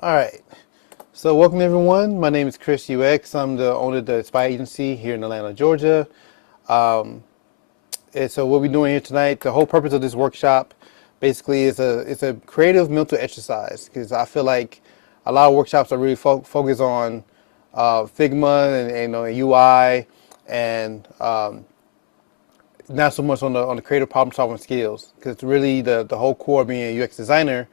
All right. So welcome everyone. My name is Chris UX. I'm the owner of the Spy Agency here in Atlanta, Georgia. Um, and so what we're doing here tonight, the whole purpose of this workshop, basically is it's a creative mental exercise because I feel like a lot of workshops are really focused on Figma and UI and not so much on the creative problem solving skills because really the whole core of being a UX designer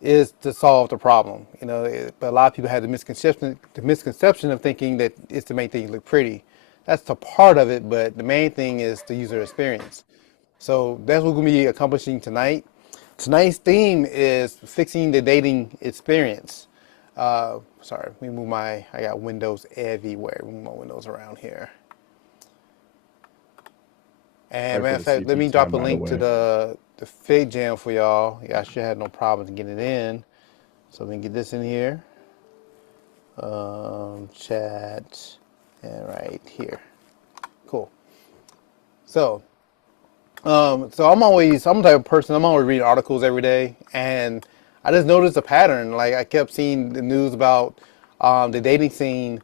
is to solve the problem. But a lot of people have the misconception of thinking that it's to make things look pretty. That's a part of it, but the main thing is the user experience. So that's what we're going to be accomplishing tonight. Tonight's theme is fixing the dating experience. Sorry, I got windows everywhere. Move my windows around here. And Sorry matter for of the fact, let me CP drop time, a by the link to way. the Fig Jam for y'all. Yeah, I should have no problems getting it in. So let me get this in here. Chat, and right here. Cool. So, I'm the type of person, I'm always reading articles every day, and I just noticed a pattern. Like, I kept seeing the news about the dating scene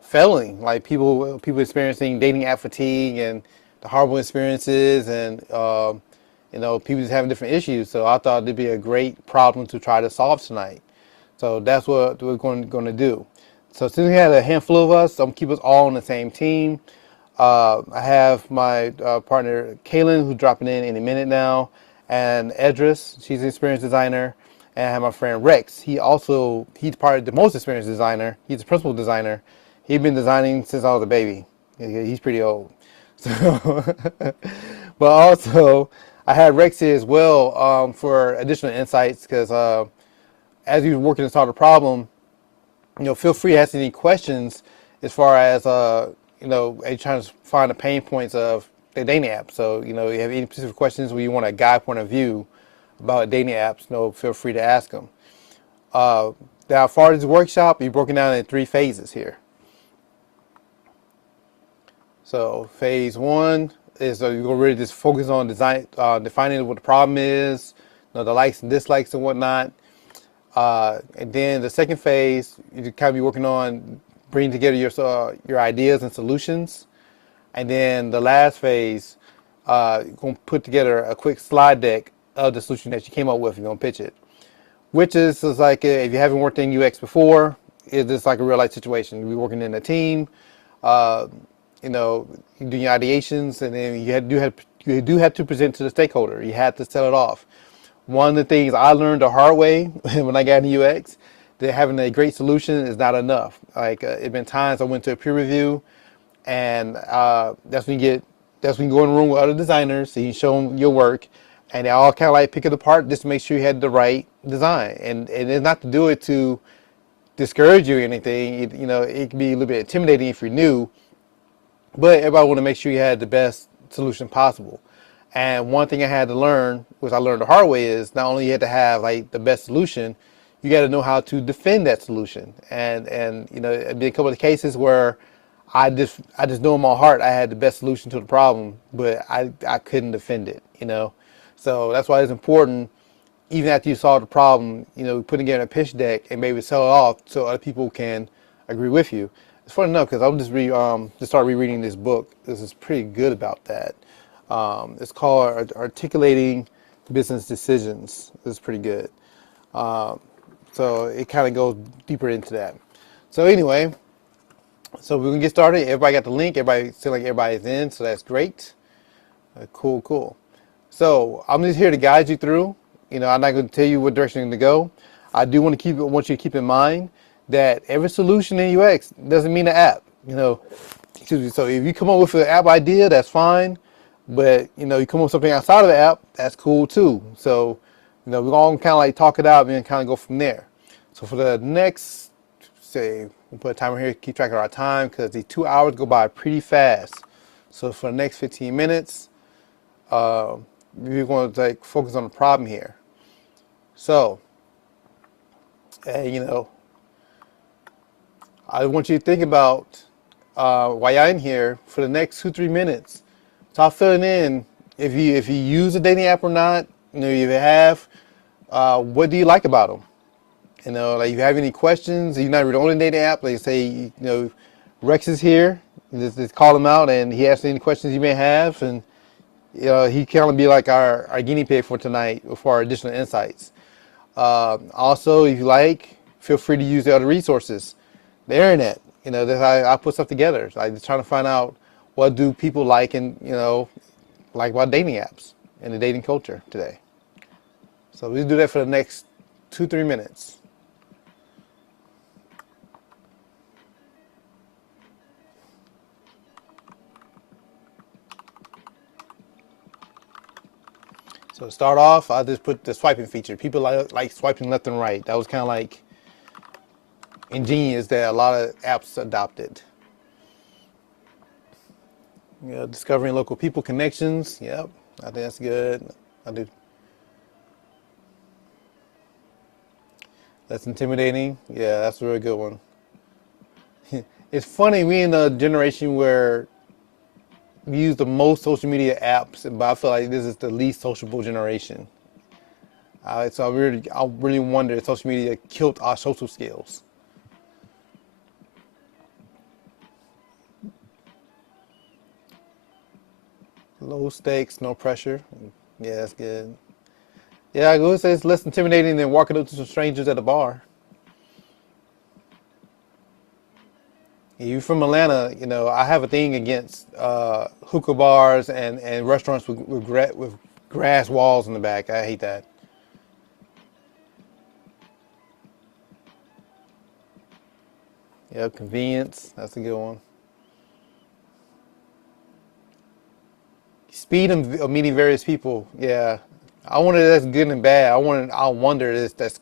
failing, like people experiencing dating app fatigue and the horrible experiences, and people just having different issues. So I thought it'd be a great problem to try to solve tonight. So that's what we're going to do. So since we had a handful of us, I'm gonna keep us all on the same team. I have my partner Kaylin, who's dropping in a minute now, and Edris, she's an experienced designer, and I have my friend Rex. He's part of the most experienced designer. He's the principal designer. He's been designing since I was a baby. He's pretty old. So, but also I had Rex here as well for additional insights because as you're working to solve the problem, feel free to ask any questions as far as trying to find the pain points of the dating app. So, you have any specific questions where you want a guide point of view about dating apps, feel free to ask them. Now, as far as the workshop, you're broken down in 3 phases here. So, phase 1 is you're gonna really just focus on defining what the problem is, the likes and dislikes and whatnot. And then the second phase, you kind of be working on bringing together your ideas and solutions. And then the last phase, you're going to put together a quick slide deck of the solution that you came up with. You're going to pitch it. Which is like, if you haven't worked in UX before, it's just like a real life situation. You're working in a team, uh, you do your ideations, and then you do have to present to the stakeholder. You have to sell it off. One of the things I learned the hard way when I got into UX, that having a great solution is not enough. Like it been times I went to a peer review, and that's when you go in the room with other designers, so you show them your work, and they all kind of like pick it apart just to make sure you had the right design. And it's not to do it to discourage you or anything. It can be a little bit intimidating if you're new, but everybody want to make sure you had the best solution possible. And one thing I had to learn, which I learned the hard way, is not only you had to have like the best solution, you got to know how to defend that solution. And it'd be a couple of cases where I just know in my heart I had the best solution to the problem, but I couldn't defend it. So that's why it's important, even after you solve the problem, putting together a pitch deck and maybe sell it off so other people can agree with you. It's fun enough because I'm just start rereading this book. This is pretty good about that. It's called Articulating Business Decisions. This is pretty good. So it kind of goes deeper into that. So anyway, so we're gonna get started. Everybody got the link. Everybody seems like everybody's in, so that's great. Cool. So I'm just here to guide you through. I'm not going to tell you what direction to go. I do want you to keep in mind that every solution in UX doesn't mean an app. So if you come up with an app idea, that's fine. But you come up with something outside of the app, that's cool too. So we're gonna kind of like talk it out and kind of go from there. So for the next, say, we'll put a timer here, keep track of our time because the 2 hours go by pretty fast. So for the next 15 minutes, we're going to like focus on the problem here. So, I want you to think about while you're in here for the next 2-3 minutes. Start filling in if you use a dating app or not. If you have, what do you like about them? You know, like if you have any questions, you're not really on the dating app. Like say, you know, Rex is here. Just call him out, and he asks any questions you may have, and you know, he kind of be like our guinea pig for tonight for our additional insights. Also, if you like, feel free to use the other resources, the internet. You know, that's how I put stuff together. I just trying to find out what do people like, and you know, like about dating apps and the dating culture today. So we'll do that for the next 2-3 minutes. So to start off, I just put the swiping feature. People like swiping left and right. That was kind of like ingenious that a lot of apps adopted. You know, discovering local people connections. Yep, I think that's good. I do. That's intimidating. Yeah, that's a really good one. It's funny, we in a generation where we use the most social media apps, but I feel like this is the least sociable generation. So I really wonder if social media killed our social skills. Low stakes, no pressure. Yeah, that's good. Yeah, I would say it's less intimidating than walking up to some strangers at a bar. If you're from Atlanta, you know, I have a thing against hookah bars and restaurants with grass walls in the back. I hate that. Yeah, convenience. That's a good one. Speed of meeting various people. Yeah, I wonder if that's good and bad. I wonder if that's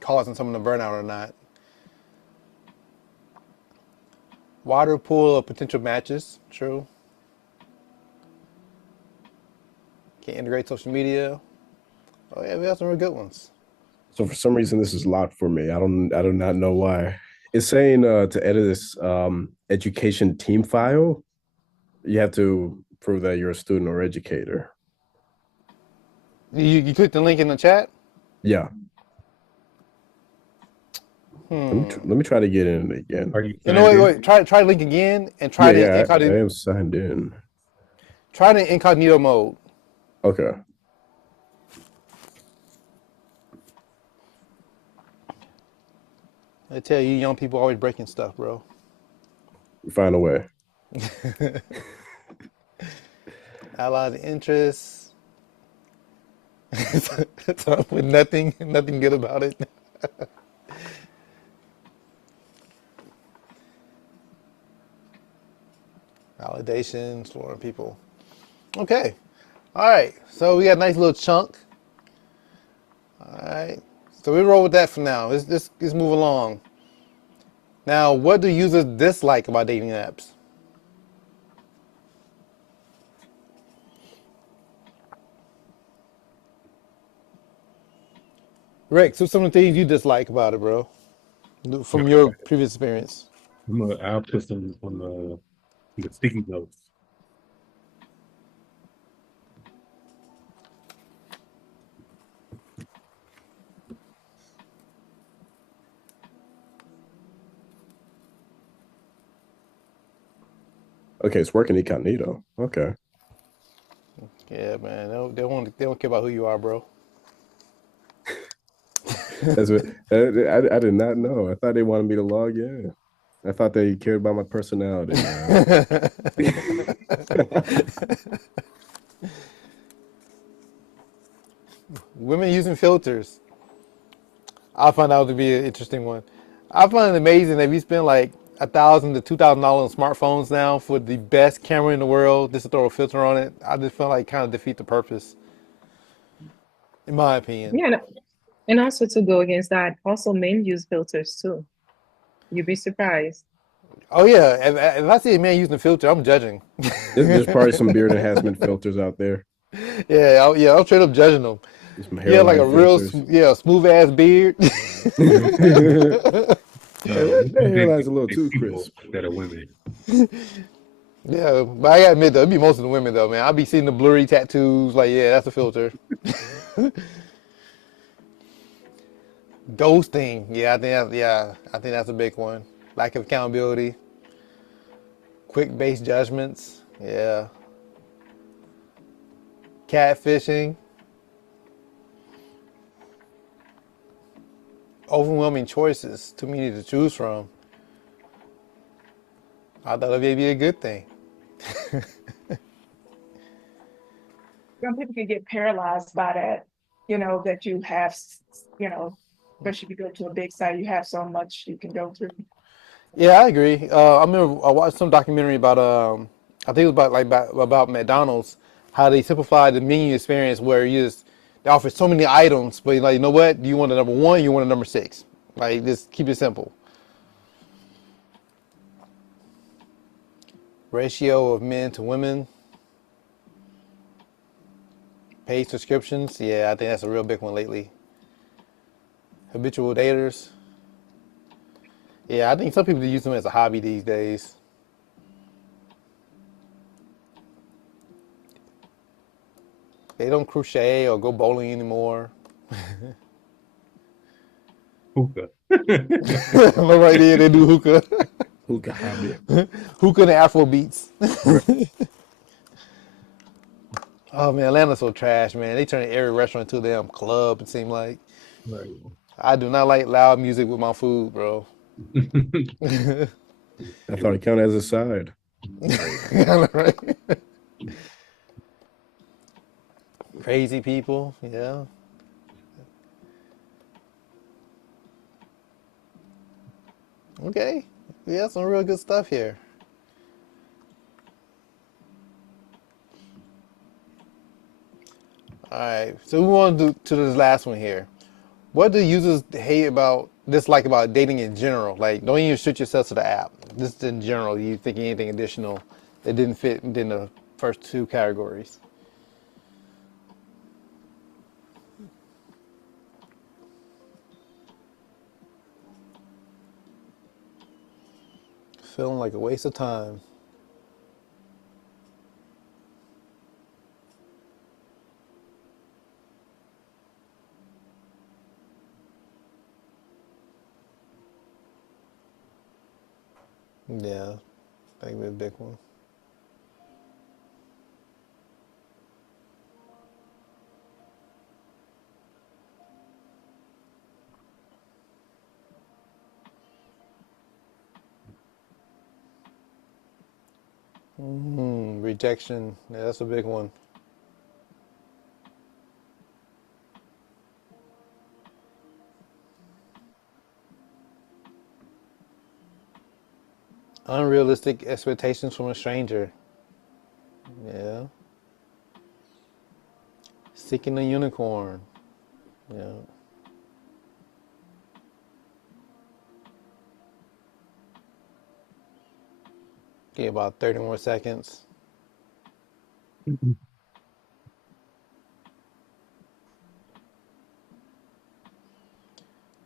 causing someone to burn out or not. Wider pool of potential matches. True. Can't integrate social media. Oh yeah, we have some real good ones. So for some reason, this is locked for me. I do not know why. It's saying to edit this education team file, you have to prove that you're a student or educator. You click the link in the chat. Yeah. Hmm. Let me try to get in again. Are you You know signed what? in? Wait. Try link again and Yeah, try the yeah, I incognito. am signed in. Try the incognito mode. Okay. I tell you, young people always breaking stuff, bro. We find a way. Allied interests. So with nothing good about it. Validation, exploring people. Okay. All right. So we got a nice little chunk. All right. So we roll with that for now. Let's move along. Now, what do users dislike about dating apps? Rex, what's some of the things you dislike about it, bro? From your previous experience. I'll put some on the sticky notes. Okay, it's working incognito. Okay. Yeah, man. They don't care about who you are, bro. That's what I did not know. I thought they wanted me to log in. I thought they cared about my personality, man. Women using filters. I found out to be an interesting one. I find it amazing that we spend like $1,000 to $2,000 on smartphones now for the best camera in the world, just to throw a filter on it. I just feel like kind of defeat the purpose, in my opinion. Yeah, and also to go against that, also men use filters too. You'd be surprised. Oh yeah, if I see a man using a filter, I'm judging. There's probably some beard enhancement filters out there. Yeah, I'm straight up judging them. Some He had like a hairline real, filters. smooth ass beard. That Big, hairline's a little big too people crisp. that are women. Yeah, but I gotta admit though, it'd be most of the women though, man. I'll be seeing the blurry tattoos, like yeah, that's a filter. Ghosting. I think that's a big one. Lack of accountability, quick based judgments. Yeah. Catfishing, overwhelming choices, too many to choose from. I thought it may be a good thing. Some people can get paralyzed by that, that you have, especially if you go to a big site, you have so much you can go through. Yeah, I agree. I remember I watched some documentary about I think it was about McDonald's, how they simplified the menu experience where they offer so many items, but like you know what? Do you want a number one? You want a number six? Like just keep it simple. Ratio of men to women, paid subscriptions. Yeah, I think that's a real big one lately. Habitual daters. Yeah, I think some people use them as a hobby these days. They don't crochet or go bowling anymore. Hookah. But right there, they do hookah. Hookah hobby. Hookah and Afro beats. Oh man, Atlanta's so trash, man. They turn every restaurant into a damn club, it seems like. Right. I do not like loud music with my food, bro. I thought it counted as a side. Right? Crazy people, yeah. Okay. We have some real good stuff here. All right. So we want to do to this last one here. What do users dislike about dating in general? Like, don't even shoot yourself to the app. Just in general, you think anything additional that didn't fit within the first two categories? Feeling like a waste of time. Yeah, I think it'd be a big one. Rejection. Yeah, that's a big one. Unrealistic expectations from a stranger. Yeah. Seeking a unicorn. Yeah. Get about 30 more seconds.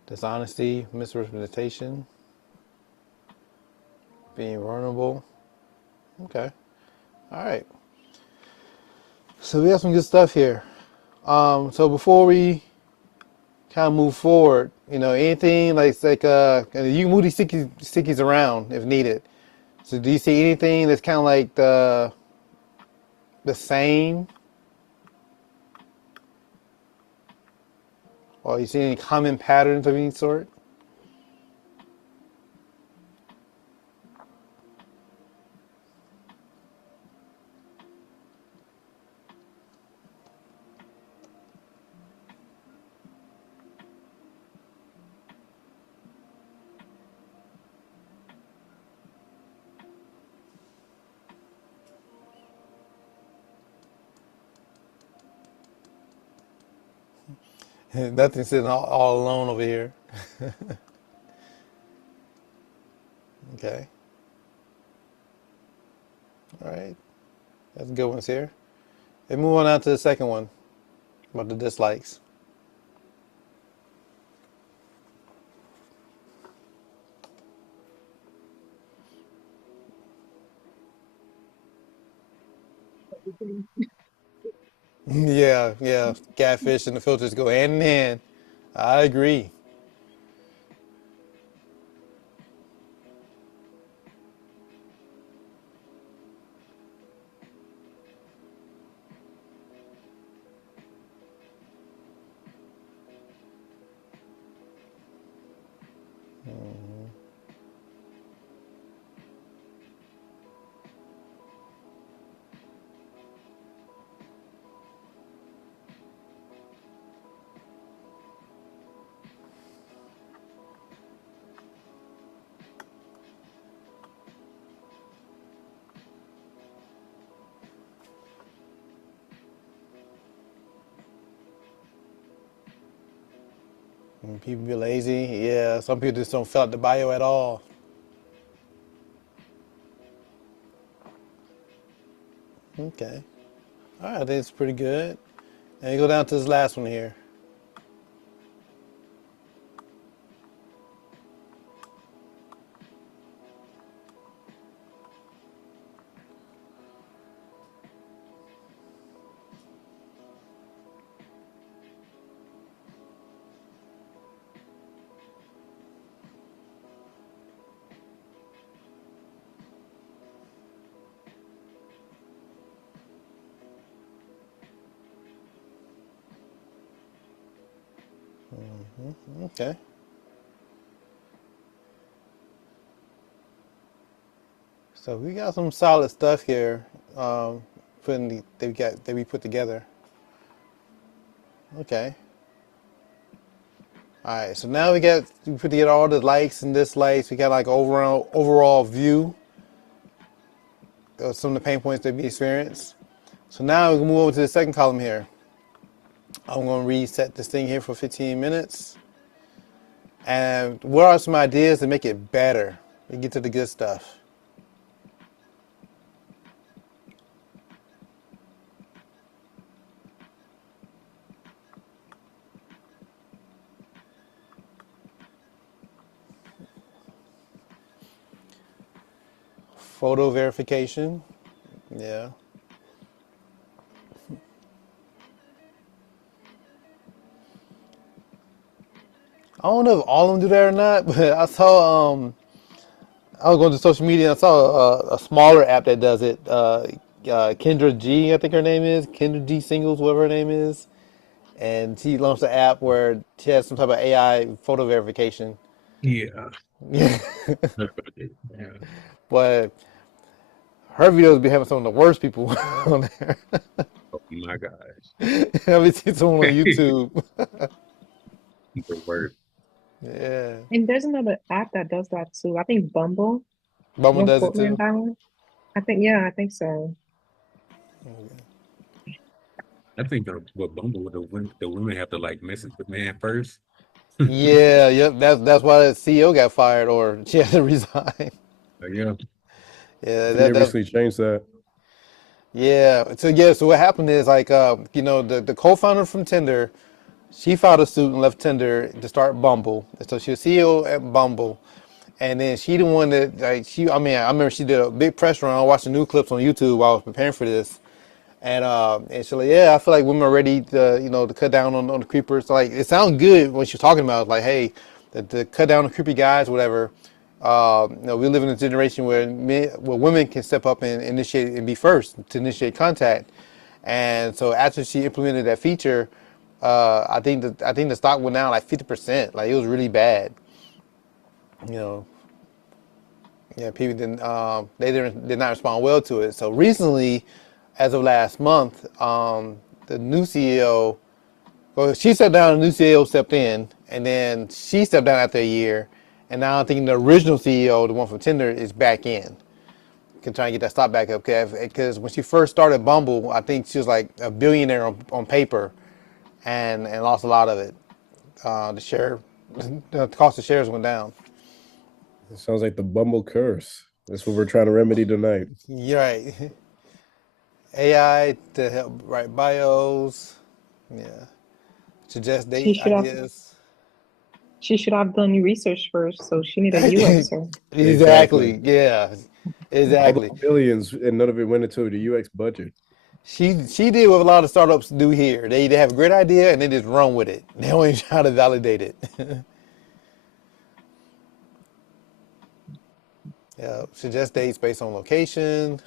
Dishonesty, misrepresentation, being vulnerable. Okay. All right. So we have some good stuff here. So before we kind of move forward, anything you can move these stickies around if needed. So do you see anything that's kind of like the same, or you see any common patterns of any sort? Nothing sitting all alone over here. Okay. All right. That's good ones here. And move on to the second one about the dislikes. Yeah, yeah. Catfish and the filters go hand in hand. I agree. People be lazy. Yeah, some people just don't fill out the bio at all. Okay. All right, I think it's pretty good. And you go down to this last one here. Okay. So we got some solid stuff here. Putting that we put together. Okay. All right. So now we put together all the likes and dislikes. We got like overall view of some of the pain points that we experienced. So now we can move over to the second column here. I'm going to reset this thing here for 15 minutes. And what are some ideas to make it better? We get to the good stuff. Photo verification. Yeah. I don't know if all of them do that or not, but I saw I was going to social media and I saw a smaller app that does it. Kendra G, I think her name is Kendra G Singles, whatever her name is, and she launched an app where she has some type of AI photo verification. Yeah. Yeah, Yeah. but her videos be having some of the worst people on there. Oh my gosh. I've seen someone on YouTube. The word. Yeah, And there's another app that does that too. I think Bumble. Bumble Don't does it quote me on too. that one. I think so. I think with Bumble, the women have to like message the man first. Yeah, yep. That's why the CEO got fired or she had to resign. Yeah. Yeah, Didn't they that's recently change that? yeah. So what happened is like the co-founder from Tinder, she filed a suit and left Tinder to start Bumble. So she was CEO at Bumble, and then she the one that like she. I mean, I remember she did a big press run. I watched the new clips on YouTube while I was preparing for this, and she's like, yeah, I feel like women are ready to to cut down on the creepers. So, like it sounds good when she's talking about like, hey, to cut down on creepy guys, whatever. We live in a generation where women can step up and initiate and be first to initiate contact. And so after she implemented that feature, I think the stock went down like 50%. Like it was really bad. You know, yeah, people did not respond well to it. So recently, as of last month, the new CEO, well, she stepped down, the new CEO stepped in, and then she stepped down after a year, and now I think the original CEO, the one from Tinder, is back in. Can try and get that stock back up, because when she first started Bumble, I think she was like a billionaire on paper, and lost a lot of it. The cost of shares went down. It sounds like the Bumble curse. That's what we're trying to remedy tonight. You're right. AI to help write bios. Yeah. Suggest She date should have ideas. she should have done research first, so she need a UXer. Exactly. Exactly. Yeah. All Exactly. those billions, and none of it went into the UX budget. She did what a lot of startups do here. They have a great idea and they just run with it. They don't even try to validate it. Yeah. Suggest dates based on location.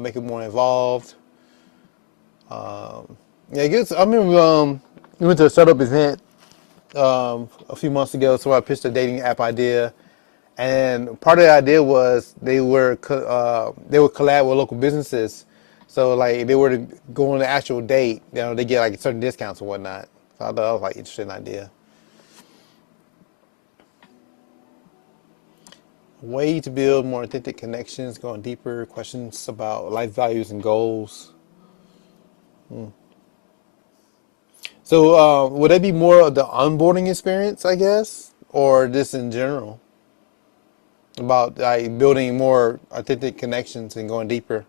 Make it more involved. Yeah. I guess I remember we went to a startup event a few months ago, so I pitched a dating app idea. And part of the idea was they would collab with local businesses. So like if they were to go on the actual date, they get like certain discounts and whatnot. So I thought that was like an interesting idea. Way to build more authentic connections, going deeper, questions about life values and goals. So So, would that be more of the onboarding experience, I guess, or just in general about like building more authentic connections and going deeper?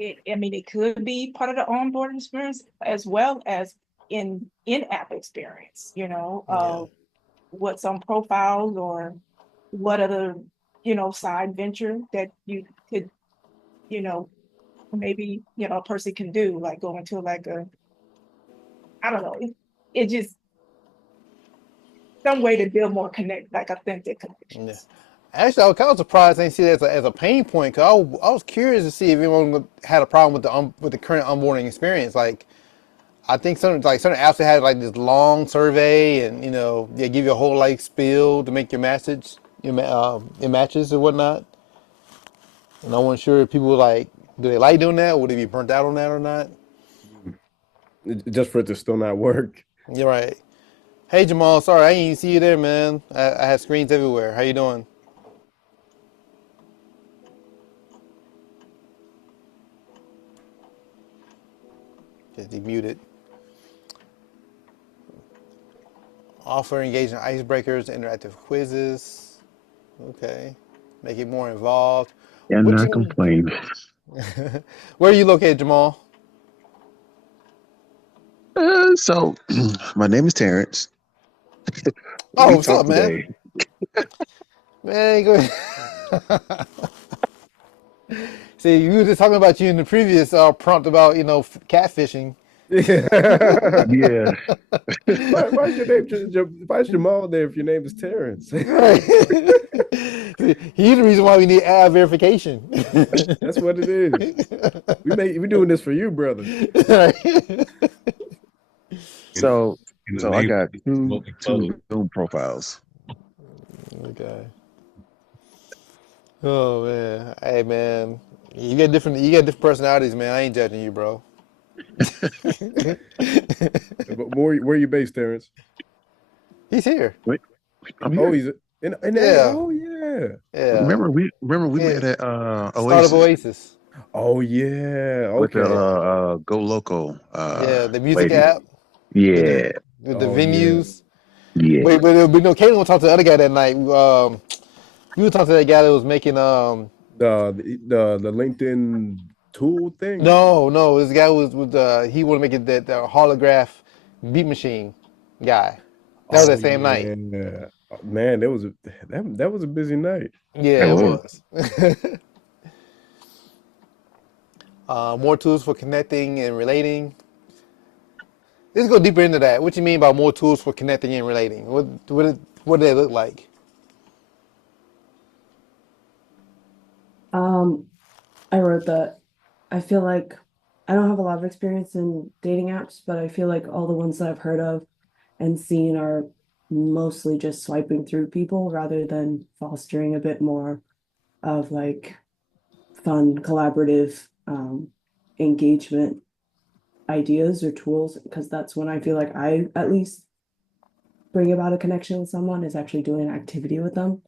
I mean, it could be part of the onboarding experience as well as in-app experience, Yeah. what's on profiles or what other, side venture that you could, you know, maybe, a person can do, like go into like I don't know, it just some way to build more like authentic Yeah. connections. Actually, I was kind of surprised I didn't see that as a pain point because I was curious to see if anyone had a problem with the current onboarding experience. Like, I think certain apps that had like this long survey and they give you a whole like spiel to make your message your matches and whatnot. And I wasn't sure if people like do they like doing that? Would they be burnt out on that or not? Just for it to still not work. You're right. Hey Jamal, sorry I didn't even see you there, man. I had screens everywhere. How you doing? Just demuted. Offer engaging icebreakers, interactive quizzes. Okay. Make it more involved. And What not you complain. Where are you located, Jamal? So, my name is Terrence. Oh, We what's up, talked man? today. Man, go ahead. See, we were just talking about you in the previous prompt about, catfishing. Yeah. Why's your name? Why's Jamal there if your name is Terrence? Right. He's the reason why we need ad verification. That's what it is. We're doing this for you, brother. Right. So, In the so I name got of two multi-fold. Zoom profiles. Okay. Oh man. Hey man. You got different personalities, man. I ain't judging you, bro. But where are you based, Terrence? He's here. Wait, I'm Oh, here. he's in A. Yeah. Oh, yeah. Yeah. Remember we Yeah. met at Start of Oasis Oasis. Oh, yeah. with the Okay. Go Loco Yeah, the music lady. app with Yeah, the Oh, yeah. venues. yeah. But no, Caitlin was talking to the other guy that night. You were talking to that guy that was making The LinkedIn tool thing. no, this guy was with he wanted to make it that the holograph beat machine guy. That was Oh, that same night. yeah. Man, that was a busy night. That Yeah, it was. was. More tools for connecting and relating. Let's go deeper into that. What you mean by more tools for connecting and relating? What do they look like? Um, I wrote that. I feel like I don't have a lot of experience in dating apps, but I feel like all the ones that I've heard of and seen are mostly just swiping through people rather than fostering a bit more of like fun, collaborative engagement ideas or tools, because that's when I feel like I at least bring about a connection with someone is actually doing an activity with them,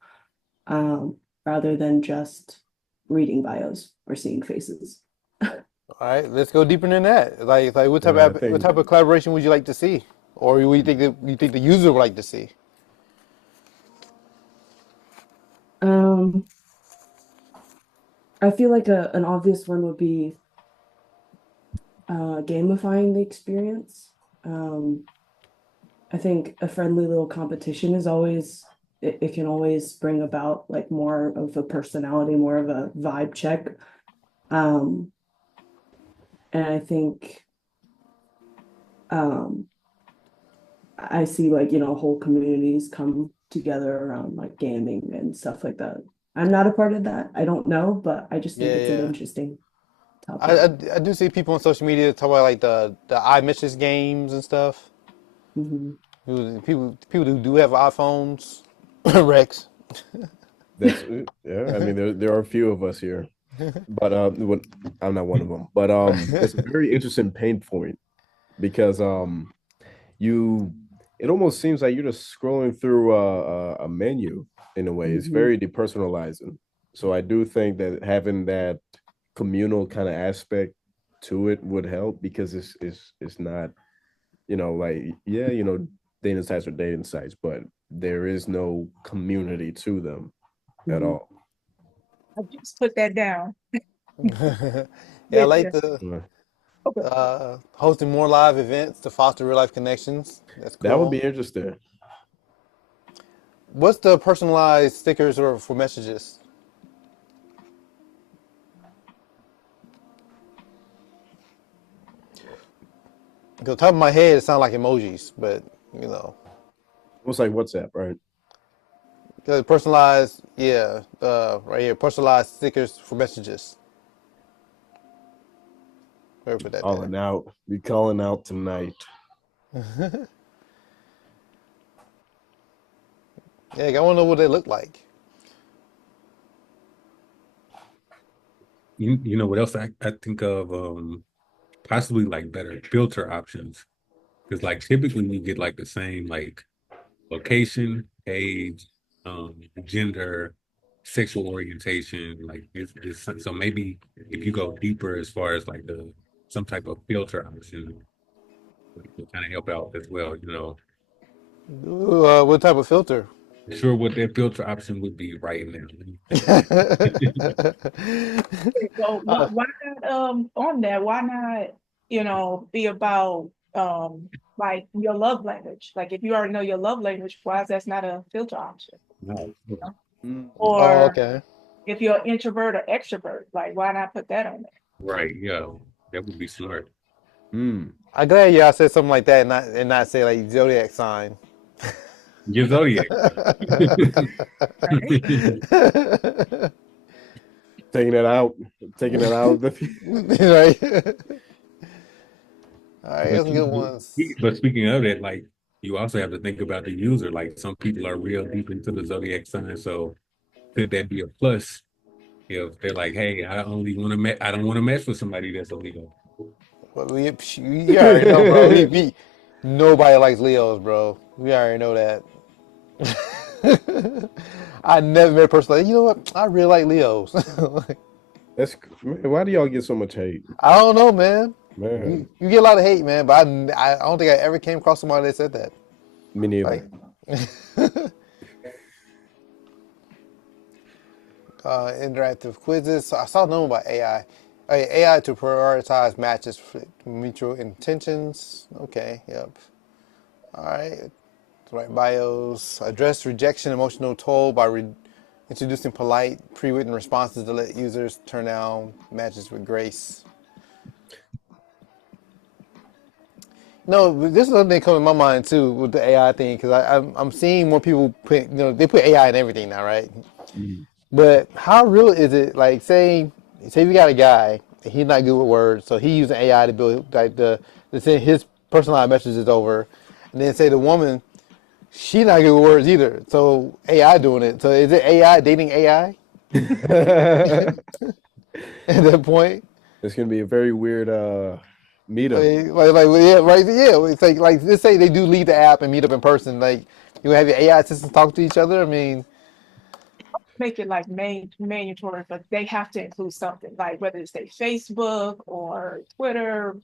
um, rather than just reading bios or seeing faces. All right, let's go deeper than that. Like I what think type of collaboration would you like to see, or what you think the user would like to see? Um, I feel like an obvious one would be gamifying the experience. I think a friendly little competition is always it can always bring about like more of a personality, more of a vibe check. Um, and I think um I see like, whole communities come together around like gaming and stuff like that. I'm not a part of that. I don't know, but I just think Yeah, it's an yeah. interesting I, I, topic. I do see people on social media talk about like the iMessage games and stuff. Mhm. People who do have iPhones, Rex. that's yeah. I mean, there are a few of us here, but I'm not one of them. But it's a very interesting pain point because you it almost seems like you're just scrolling through a menu in a way. It's Mhm. very depersonalizing. So I do think that having that communal kind of aspect to it would help because it's not like dating sites are dating sites, but there is no community to them at Mhm. all. I just put that down Yeah, I with like you. the Yeah. Okay. hosting more live events to foster real life connections. That's That would cool. be interesting. What's the personalized stickers or for messages? Because top of my head, it sounds like emojis, but you know, Almost like WhatsApp, right? the personalized, yeah, right here, personalized stickers for messages. Where we put that there? Calling out. Be calling out tonight. Yeah, I want to know what they look like. You know what else I think of? Possibly like better filter options. Because like typically you get like the same like location, age, gender, sexual orientation. Like it's so maybe if you go deeper as far as like the some type of filter option would kind of help out as well. Ooh, what type of filter? Sure what that filter option would be right now. Let me think. So Uh, why not on that? Why not, be about like your love language? Like if you already know your love language, why is that not a filter option? No. You know? Mm. oh, Or okay. if you're introvert or extrovert, like why not put that on there? Right, yeah. That would be smart. Mm. I'm glad y'all said something like that and not say like zodiac sign. Your zodiac. Right? Taking it out. Taking it out. Right. All right, But that's some good ones. but speaking of that, like you also have to think about the user. Like some people are real deep into the zodiac sign, so could that be a plus if they're like, "Hey, I don't want to mess with somebody that's a Leo." But you already know, bro. Nobody likes Leos, bro. We already know that. I never met a person like, you know what? I really like Leos. That's man, why do y'all get so much hate? I don't know, man. You, Man, you get a lot of hate, man, but I don't think I ever came across somebody that said that. me Like, neither. interactive quizzes. So I saw nothing about AI. AI to prioritize matches for mutual intentions. Okay, yep. All right. Write bios. Address rejection emotional toll by introducing polite, pre-written responses to let users turn down matches with grace. No, but this is another thing coming to my mind too with the AI thing because I'm seeing more people put they put AI in everything now, right? Mm. But how real is it? Like, say we got a guy and he's not good with words, so he using AI to build like to send his personalized messages over, and then say the woman she not good with words either, so AI doing it. So is it AI dating AI at that point? It's gonna be a very weird I meetup. mean, well, yeah, right, yeah. It's like let's say they do leave the app and meet up in person. Like you have your AI assistants talk to each other. I mean, Make it like mandatory, but they have to include something like whether it's say Facebook or Twitter,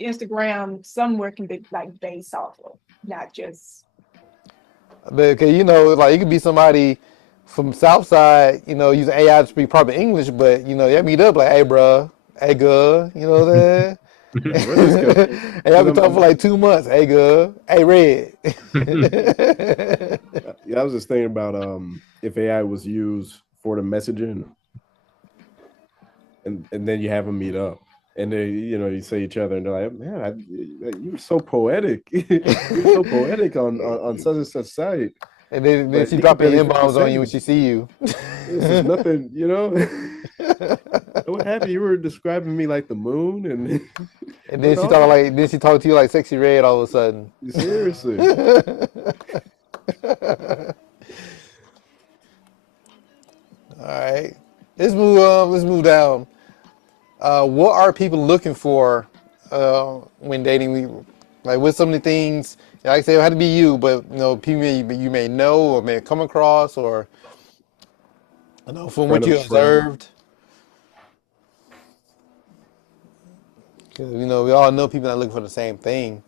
Instagram, somewhere can be like based off of, not just because like it could be somebody from Southside, using AI to speak proper English, but they meet up like, hey, bro, hey, good, you know what I'm Where this go? saying? And I've Because been talking for like 2 months. Hey, good, hey, red. yeah, I was just thinking about if AI was used for the messaging, and then you have them meet up, and they you say each other, and they're like, man, you're so poetic. You're so poetic on such and such site, And then but she you could dropping barely in finish a bombs on you when she sentence. see you. This is nothing. What happened? You were describing me like the moon, and And what all? then she talk to you like sexy red all of a sudden. Seriously. All right, let's move. Let's move down. What are people looking for when dating? Like, what's some of the things? Like I say, it had to be you, but people you may know or may come across, or from Friend what of you a friend. observed. 'Cause, we all know people that look for the same thing.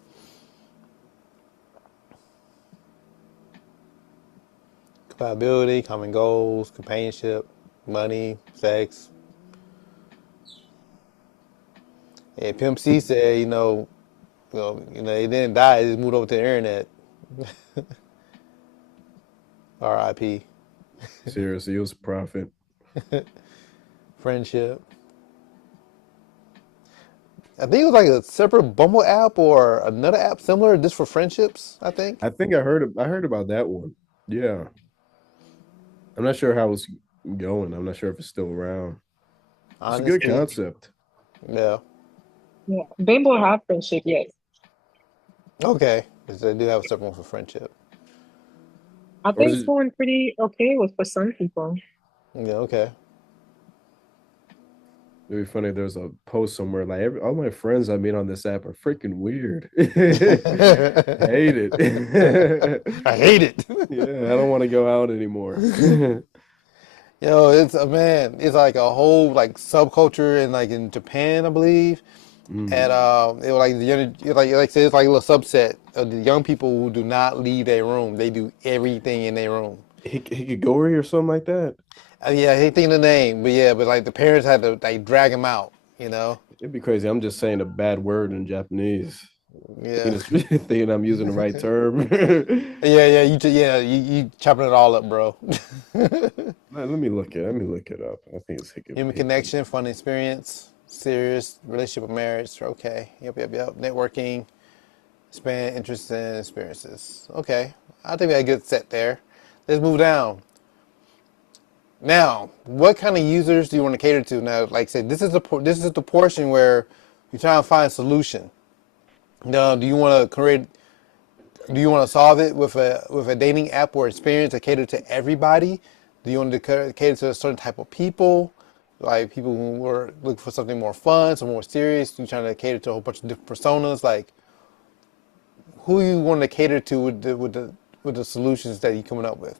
Compatibility, common goals, companionship, money, sex. And Pimp C said, he didn't die. He just moved over to the internet. R.I.P. Seriously, it was a prophet. Friendship. I think it was like a separate Bumble app or another app similar just for friendships, I think. I think I heard about that one. Yeah. I'm not sure how it's going. I'm not sure if it's still around. It's a good Honestly. concept. Yeah. Yeah. Bimbo have friendship, yes. Okay. 'Cause they do have a separate one for friendship. I Or think is it's it going pretty okay with for some people. Yeah, okay. it'd be funny if there's a post somewhere like all my friends I meet on this app are freaking weird. Hate it. I hate it. Yeah, I don't want to go out anymore. It's a man. It's like a whole like subculture in like in Japan, I believe. And Mm. it was like the young, like I said, it's like a little subset of the young people who do not leave their room. They do everything in their room. Hikigori or something like that. Yeah, I hate thinking the name, but yeah, but like the parents had to like drag him out. You know? It'd be crazy. I'm just saying a bad word in Japanese. Yeah. Thinking I'm using the right term. You chopping it all up, bro. Let me look it. Let me look it up. I think it's Human connection, fun experience, serious relationship or marriage. Okay. Yep. Networking, expand interests and experiences. Okay. I think we got a good set there. Let's move down. Now, what kind of users do you want to cater to? Now, like I said, this is the portion where you're trying to find a solution. Now, do you want to solve it with a dating app or experience to cater to everybody? Do you want to cater to a certain type of people, like people who were looking for something more fun, some more serious? You trying to cater to a whole bunch of different personas? Like, who you want to cater to with the solutions that you coming up with?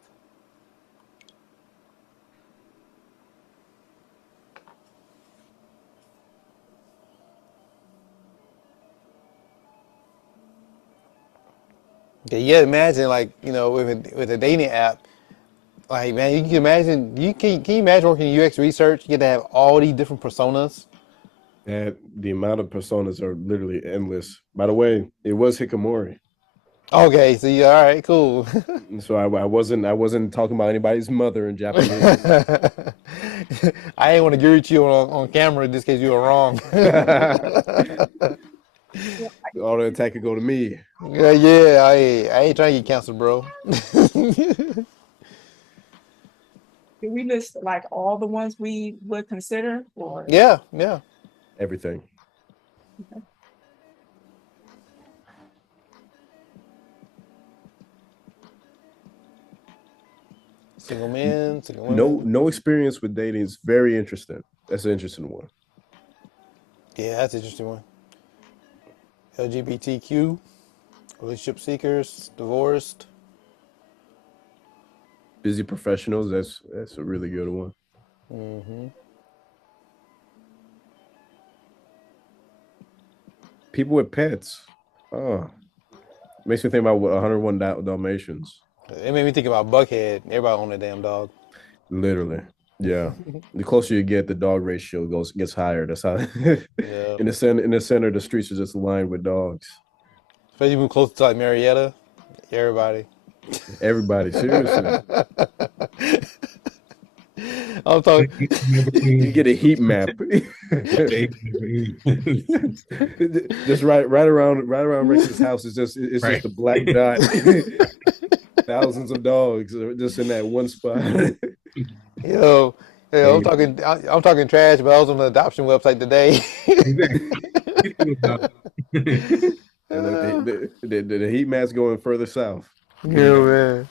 Okay, yeah, imagine like with a dating app. Like man, you can imagine can you imagine working in UX research? You get to have all these different personas. that the amount of personas are literally endless. By the way, it was Hikamori. Okay, so yeah, all right, cool. So I wasn't talking about anybody's mother in Japanese. I ain't want to agree with you on camera in this case you were wrong. All the attack could go to me. I ain't trying to get canceled, bro. Do we list like all the ones we would consider or? Yeah. Everything. Single men, single No, women. no experience with dating is very interesting. That's an interesting one. Yeah, that's an interesting one. LGBTQ, relationship seekers, divorced. Busy professionals. That's a really good one. Mm-hmm. People with pets. Oh, makes me think about 101 Dalmatians. It made me think about Buckhead. Everybody own a damn dog. Literally. Yeah. The closer you get, the dog ratio gets higher. That's how Yeah. in the center, the streets are just lined with dogs. Especially move close to like Marietta. Everybody. Everybody, seriously. I'm talking. You get a heat map. Just right around Rex's house is just just a black dot. Thousands of dogs are just in that one spot. Yo, I'm talking trash, but I was on the adoption website today. And look, the heat map's going further south. Yeah, man.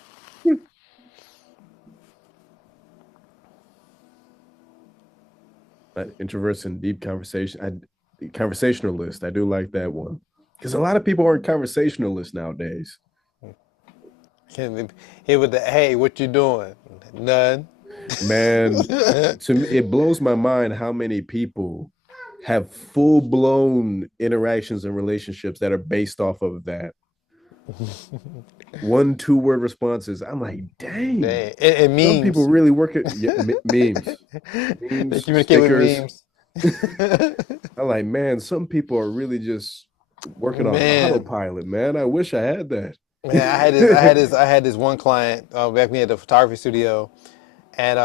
Introverts and deep conversation. Conversationalist. I do like that one because a lot of people aren't conversationalists nowadays. Here with the hey, what you doing? None. Man, to me, it blows my mind how many people have full blown interactions and relationships that are based off of that. 1, 2 word responses. I'm like, dang. And Some people memes. really work at memes, They memes, communicate with stickers. memes. I'm like, man, some people are really just working on Man, autopilot, man. I wish I had that. man, I had this one client back me at the photography studio, and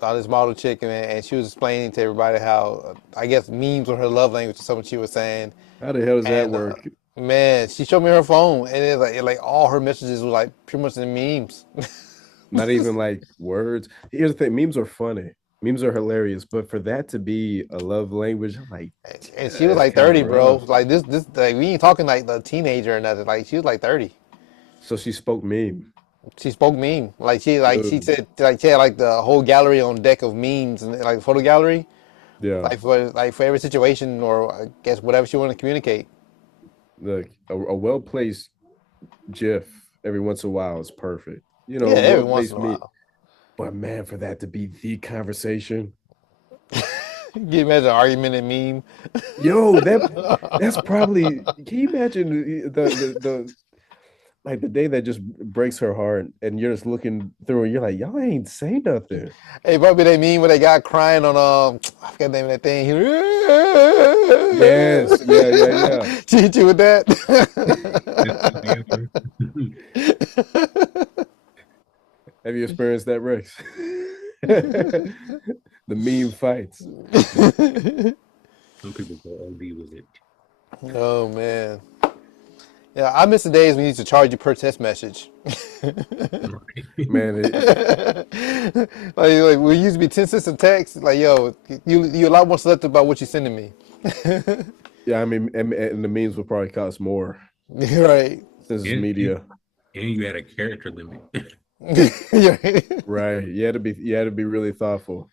this model chick, and she was explaining to everybody how I guess memes were her love language or something she was saying, How the hell does that and work? man, she showed me her phone, and like all her messages were like pretty much in memes. Not even like words. Here's the thing, memes are funny. Memes are hilarious, but for that to be a love language, I'm like, And she was that's like kind of 30, bro. rough. Like this like we ain't talking like the teenager or nothing. Like she was like 30. So she spoke meme. She spoke meme. She Dude, said like she had like the whole gallery on deck of memes and like photo gallery. yeah. Like for every situation or I guess whatever she wanted to communicate. Like a well-placed GIF every once in a while is perfect. Yeah, every once in Well-placed a meme. while. But man, for that to be the conversation, Can you imagine an argument and meme? yo, that's probably. Can you imagine the like the day that just breaks her heart, and you're just looking through, and you're like, y'all ain't say nothing. Hey, probably they meme where they got crying on I forgot the name of that thing. Yes, yeah. She hit you with that. Have you experienced that, Rex? The meme fights. Some people go OD with it. Oh man. Yeah, I miss the days when you used to charge you per text message. Man, like we used to be 10 cents a text. Like, yo, you a lot more selective about what you're sending me. yeah, I mean, and the memes will probably cost more Right. since it's and, media. and you had a character limit. Right. You had to be really thoughtful.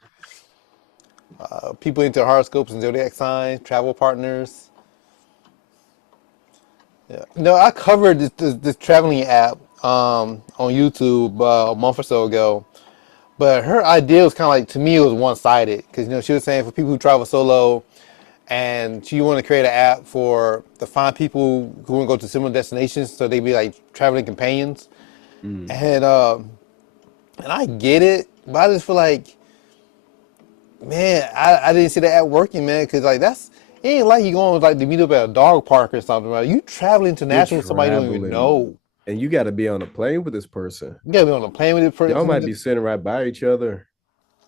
People into horoscopes and zodiac signs, travel partners. Yeah. No, I covered this traveling app on YouTube a month or so ago. But her idea was kind of like, to me, it was one-sided. Because, she was saying for people who travel solo, and she wanted to create an app to find people who want to go to similar destinations, so they'd be like traveling companions. Mm. And I get it, but I just feel like, man, I didn't see the app working, man, because like it ain't like you going like to meet up at a dog park or something, right? You travel You're international with somebody you don't even traveling, know. and you got to be on a plane with this person. You gotta be on a plane with this Y'all might person. be sitting right by each other.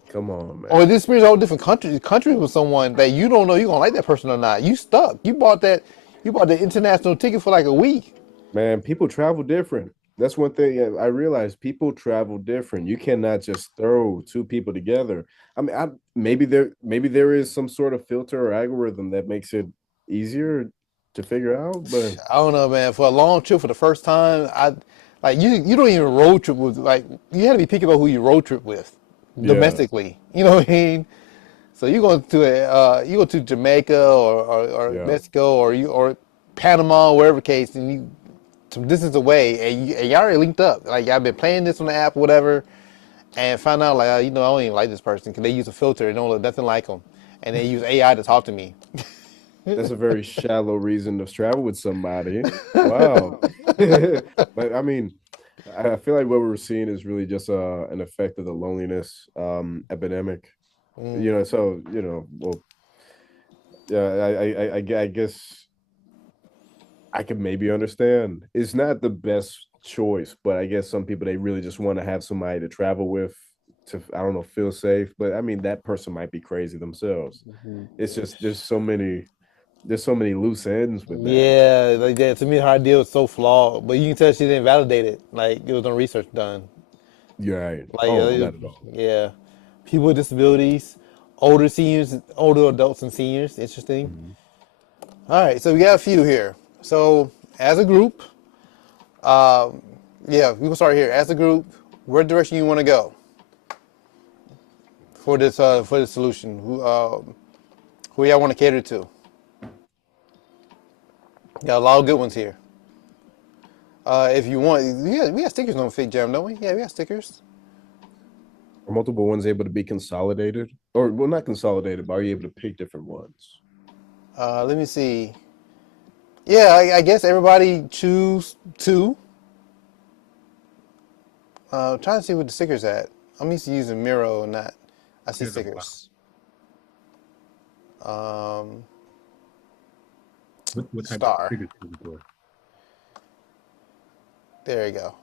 Come on, Or man. this experience a whole different countries with someone that you don't know you're gonna like that person or not. You stuck. You bought the international ticket for like a week. Man, people travel different. That's one thing I realized. People travel different. You cannot just throw two people together. I mean, maybe there is some sort of filter or algorithm that makes it easier to figure out, but I don't know, man. For a long trip for the first time, I like you don't even road trip with like you had to be picky about who you road trip with yeah, domestically. You know what I mean? So you go to Jamaica or yeah. Mexico or Panama, wherever case, and you some distance away, and y'all already linked up. Like y'all been playing this on the app, or whatever, and find out like I don't even like this person because they use a filter and don't look nothing like them, and they use AI to talk to me. That's a very shallow reason to travel with somebody. Wow. But I mean, I feel like what we're seeing is really just an effect of the loneliness epidemic. So well, yeah, I guess I can maybe understand. It's not the best choice, but I guess some people they really just want to have somebody to travel with to I don't know feel safe. But I mean that person might be crazy themselves. It's just there's so many loose ends with that. Yeah, like that. To me, her idea was so flawed, but you can tell she didn't validate it. Like there was no research done. You're right. Like Oh, not at all. yeah, people with disabilities, older seniors, older adults and seniors. Interesting. Mhm. All right, so we got a few here. So as a group, yeah, we can start here. As a group, where direction you want to go for this solution? Who y'all want to cater to? Got a lot of good ones here. If you want, yeah, we got stickers on Fig Jam, don't we? Yeah, we got stickers. Are multiple ones able to be consolidated? Or well not consolidated, but are you able to pick different ones? Let me see. Yeah, I guess everybody choose two. Trying to see what the sticker's at. I'm used to using Miro and not. I see Here's a bottom. stickers. Um, What type of star. figures are you for? There you go.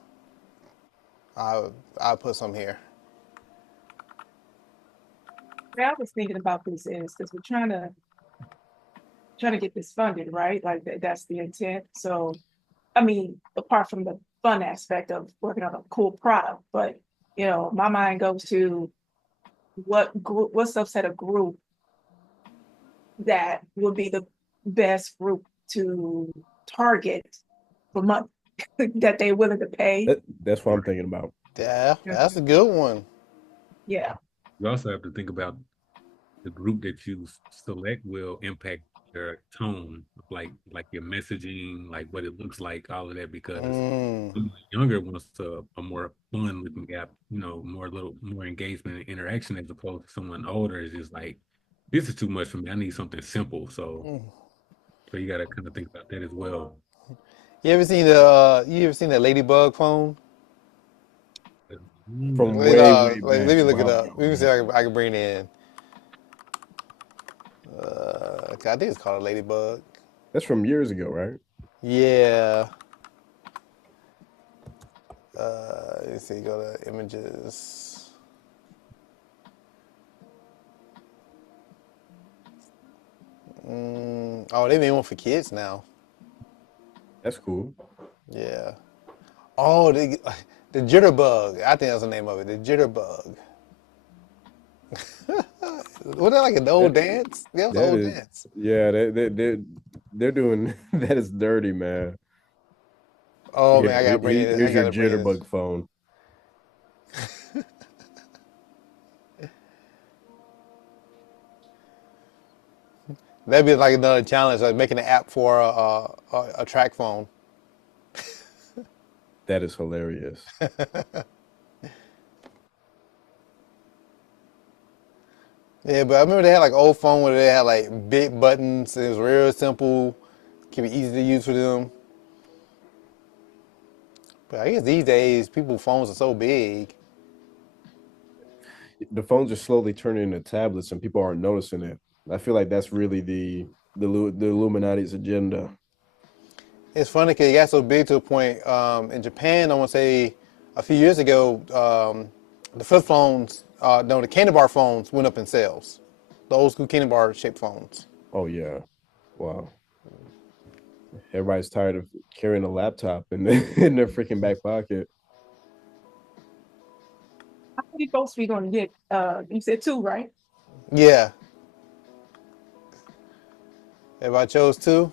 I'll put some here. Yeah, I was thinking about this is because we're trying to get this funded, right? Like that's the intent. So, I mean, apart from the fun aspect of working on a cool product, but my mind goes to what group, what subset of group that would be the best group to target for money that they're willing to pay. That's what I'm thinking about. Yeah, that's a good one. Yeah. You also have to think about the group that you select will impact your tone, like your messaging, like what it looks like, all of that. Because someone younger wants a more fun looking app, more little more engagement and interaction, as opposed to someone older is just like, this is too much for me. I need something simple. So you got to kind of think about that as well. You ever seen the Ladybug phone? From way Let back. me look it Wow. up. Let me see if I can bring it in. I think it's called a Ladybug. That's from years ago, right? Yeah. Let's see. Go to images. Oh, they made one for kids now. That's cool. Yeah. Oh, the Jitterbug. I think that's the name of it. The Jitterbug. Was that like an old dance? Yeah, it was an That old is, dance. yeah, they're doing that is dirty, man. Oh Yeah, man, I gotta bring it. I here's your gotta bring this. jitterbug phone. That'd be like another challenge, like making an app for a track phone. That is hilarious. Yeah, but I remember they had like old phone where they had like big buttons. It was real simple, can be easy to use for them. But I guess these days, people's phones are so big. The phones are slowly turning into tablets, and people aren't noticing it. I feel like that's really the Illuminati's agenda. It's funny because it got so big to a point in Japan. I want to say a few years ago, the flip phones, no, the candy bar phones went up in sales. The old school candy bar shaped phones. Oh yeah, wow. Everybody's tired of carrying a laptop in in their freaking back pocket. How many folks we gonna get? You said two, right? Yeah. Everybody chose two.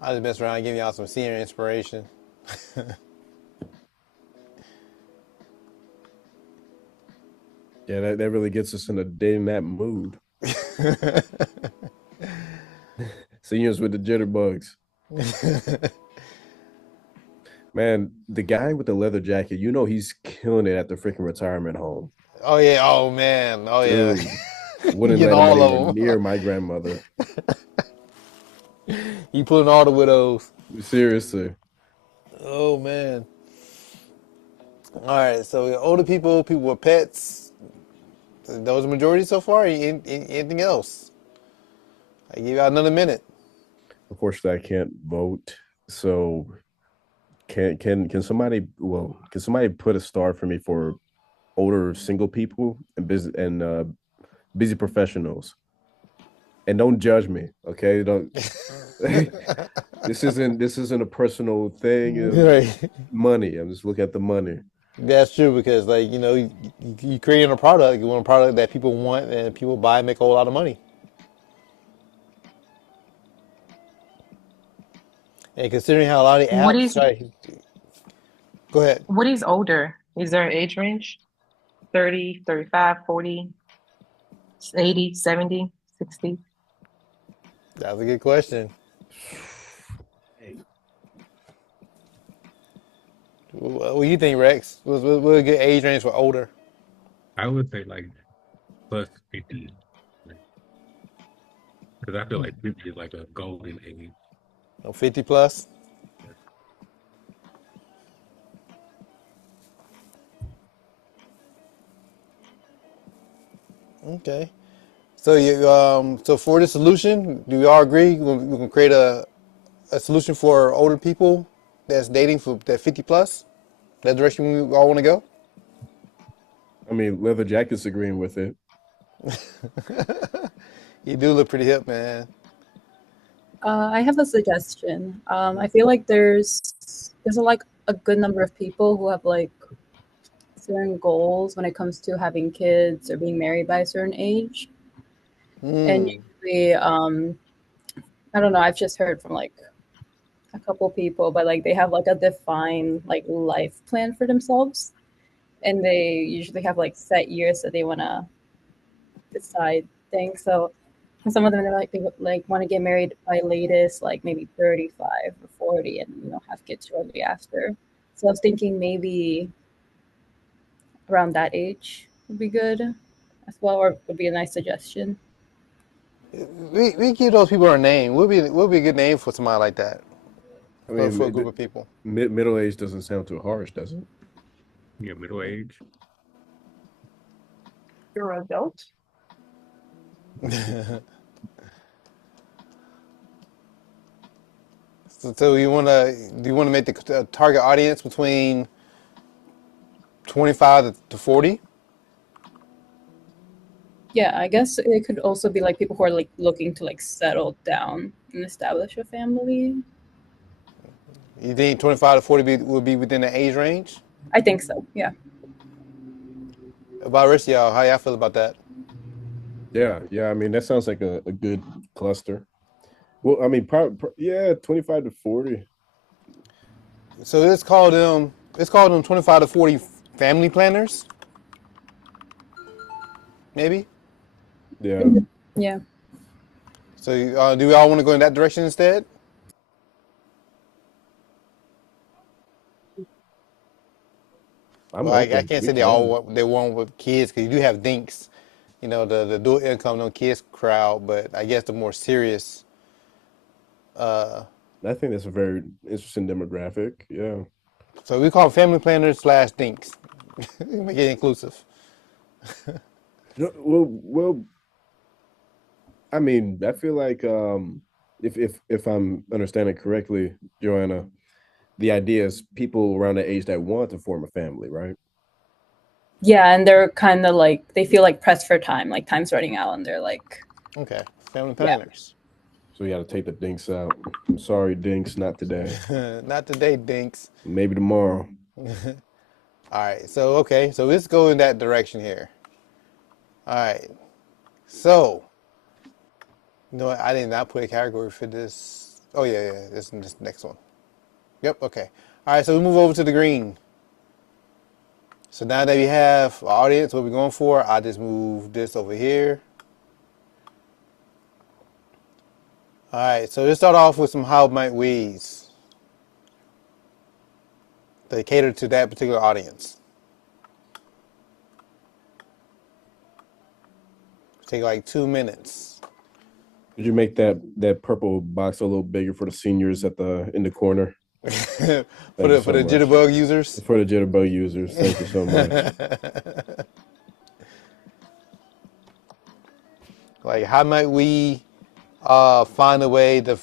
I just mess around giving y'all some senior inspiration. Yeah, that really gets us in a dating app mood. Seniors with the jitterbugs. Man, the guy with the leather jacket, he's killing it at the freaking retirement home. Oh yeah. Oh man. Oh yeah. Dude, wouldn't Getting let him all anywhere of them. near my grandmother. You pulling all the widows. Seriously. Oh man. All right. So older people, people with pets. Those are majority so far. Anything else? I give you another minute. Unfortunately, I can't vote. So can somebody put a star for me for older single people and busy professionals? And don't judge me, okay? Don't this isn't a personal thing. Right. Money. I'm just looking at the money. That's true because you creating a product, you want a product that people want and people buy and make a whole lot of money. And considering how a lot of the What apps is try, go ahead. what is older? Is there an age range? 30, 35, 40, 80, 70, 60? That's a good question. What do you think, Rex? What's a good age range for older? I would say like plus 50. Because I feel like 50 is like a golden age. 50 plus? Okay. So so for the solution, do we all agree we can create a solution for older people that's dating for that 50 plus? That direction we all want to go? I mean, leather jacket's agreeing with it. You do look pretty hip, man. I have a suggestion. I feel like there's like a good number of people who have like certain goals when it comes to having kids or being married by a certain age. And Mm. usually, I don't know, I've just heard from like a couple people, but like they have like a defined like life plan for themselves. And they usually have like set years that they want to decide things. So some of them they like want to get married by latest like maybe 35 or 40 and have kids shortly after. So I was thinking maybe around that age would be good as well, or would be a nice suggestion. We give those people a name. Would be a good name for somebody like that I mean, for a group of people. middle age doesn't sound too harsh, does it? Yeah, middle age. You're an adult. So do you want to make the target audience between 25 to 40? Yeah, I guess it could also be like people who are like looking to like settle down and establish a family. You think 25 to 40 would be within the age range? I think so. Yeah. About rest of y'all, how y'all feel about that? Yeah, yeah. I mean, that sounds like a good cluster. Well, I mean, yeah, 25 to 40. So it's called them 25 to 40 family planners, maybe. Yeah. Yeah. So do we all want to go in that direction instead? I'm Well, I open. can't We say can. they want with kids because you do have dinks, the dual income no kids crowd, but I guess the more serious. I think that's a very interesting demographic. Yeah. So we call them family planners / dinks. Make it inclusive. Well, I mean, I feel like if I'm understanding correctly, Joanna, the idea is people around the age that want to form a family, right? Yeah, and they're kind of like they feel like pressed for time, like time's running out, and they're like, Okay, family yeah. planners. So you got to take the dinks out. I'm sorry, dinks, not today. Not today, dinks. Maybe tomorrow. All right, so let's go in that direction here. All right, so what? I did not put a category for this. Oh yeah, this is the next one. Yep, okay. All right, so we move over to the green. So now that we have our audience, what we're going for, I just move this over here. All right, so let's start off with some how might we's. They cater to that particular audience. Take like 2 minutes. Could you make that purple box a little bigger for the seniors in the corner? for the jitterbug users. For the jitterbug users, thank you so much. Like, how might we find a way to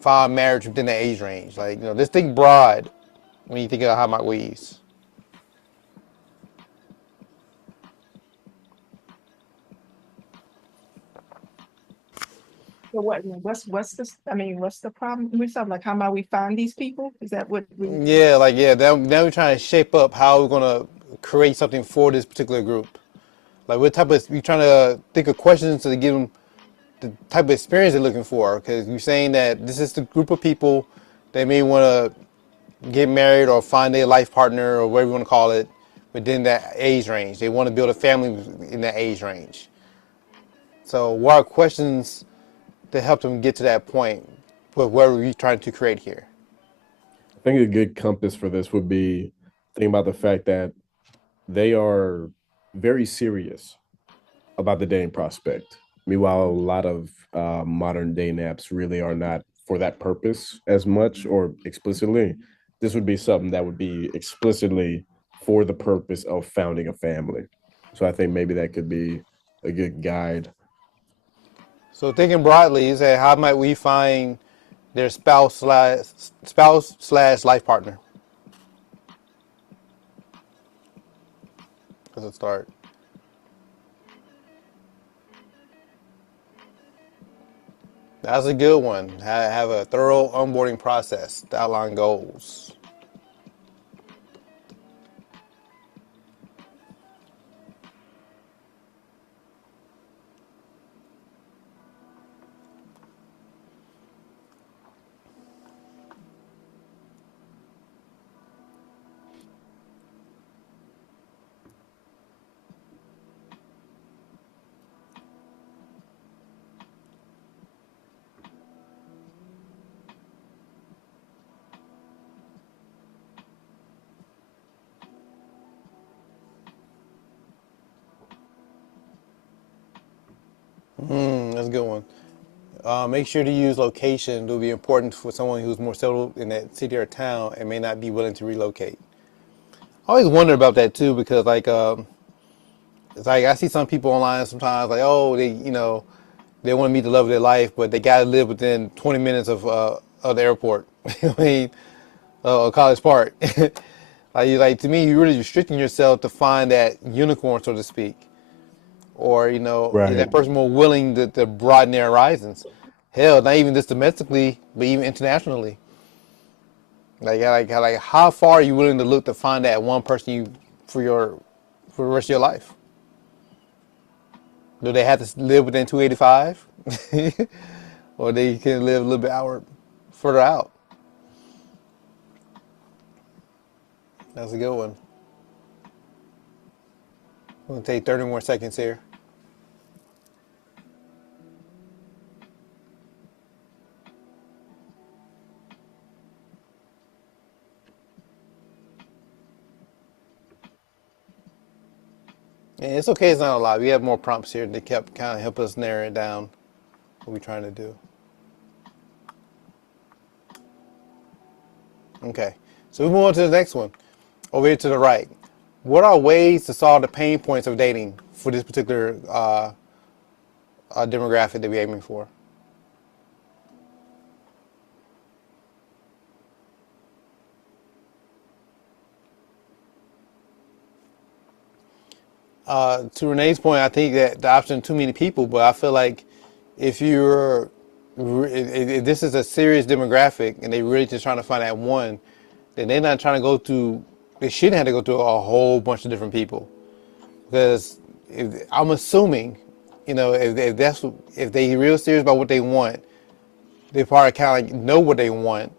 find marriage within the age range? Like, let's think broad when you think of how might we's. So what's this? I mean, what's the problem? We talking like how might we find these people? Is that what we? Yeah, now we're trying to shape up how we're gonna create something for this particular group. Like, what type of we trying to think of questions to give them the type of experience they're looking for? Because you're saying that this is the group of people that may want to get married or find a life partner or whatever you want to call it within that age range. They want to build a family in that age range. So, what are questions to help them get to that point with what we're trying to create here? I think a good compass for this would be thinking about the fact that they are very serious about the dating prospect. Meanwhile, a lot of modern dating apps really are not for that purpose as much or explicitly. This would be something that would be explicitly for the purpose of founding a family. So I think maybe that could be a good guide. So thinking broadly, you say, how might we find their spouse slash life partner as a start? That's a good one. Have a thorough onboarding process to outline goals. That's a good one. Make sure to use location. It will be important for someone who's more settled in that city or town and may not be willing to relocate. I always wonder about that too because it's like I see some people online sometimes like, oh, they want to meet the love of their life, but they got to live within 20 minutes of the airport. I mean, College Park. like to me, you're really restricting yourself to find that unicorn, so to speak. Or is Right. that person more willing to broaden their horizons? Hell, not even just domestically, but even internationally. Like how far are you willing to look to find that one person for the rest of your life? Do they have to live within 285, or they can live a little bit further out? That's a good one. We're gonna take 30 more seconds here. And it's okay, it's not a lot. We have more prompts here that kept kind of help us narrow it down what we're trying to do. Okay, so we move on to the next one. Over here to the right. What are ways to solve the pain points of dating for this particular demographic that we're aiming for? To Renee's point, I think that the option is too many people, but I feel like if if this is a serious demographic and they really just trying to find that one, then they're not trying to they shouldn't have to go through a whole bunch of different people. Because I'm assuming, if they real serious about what they want, they probably kind of like know what they want.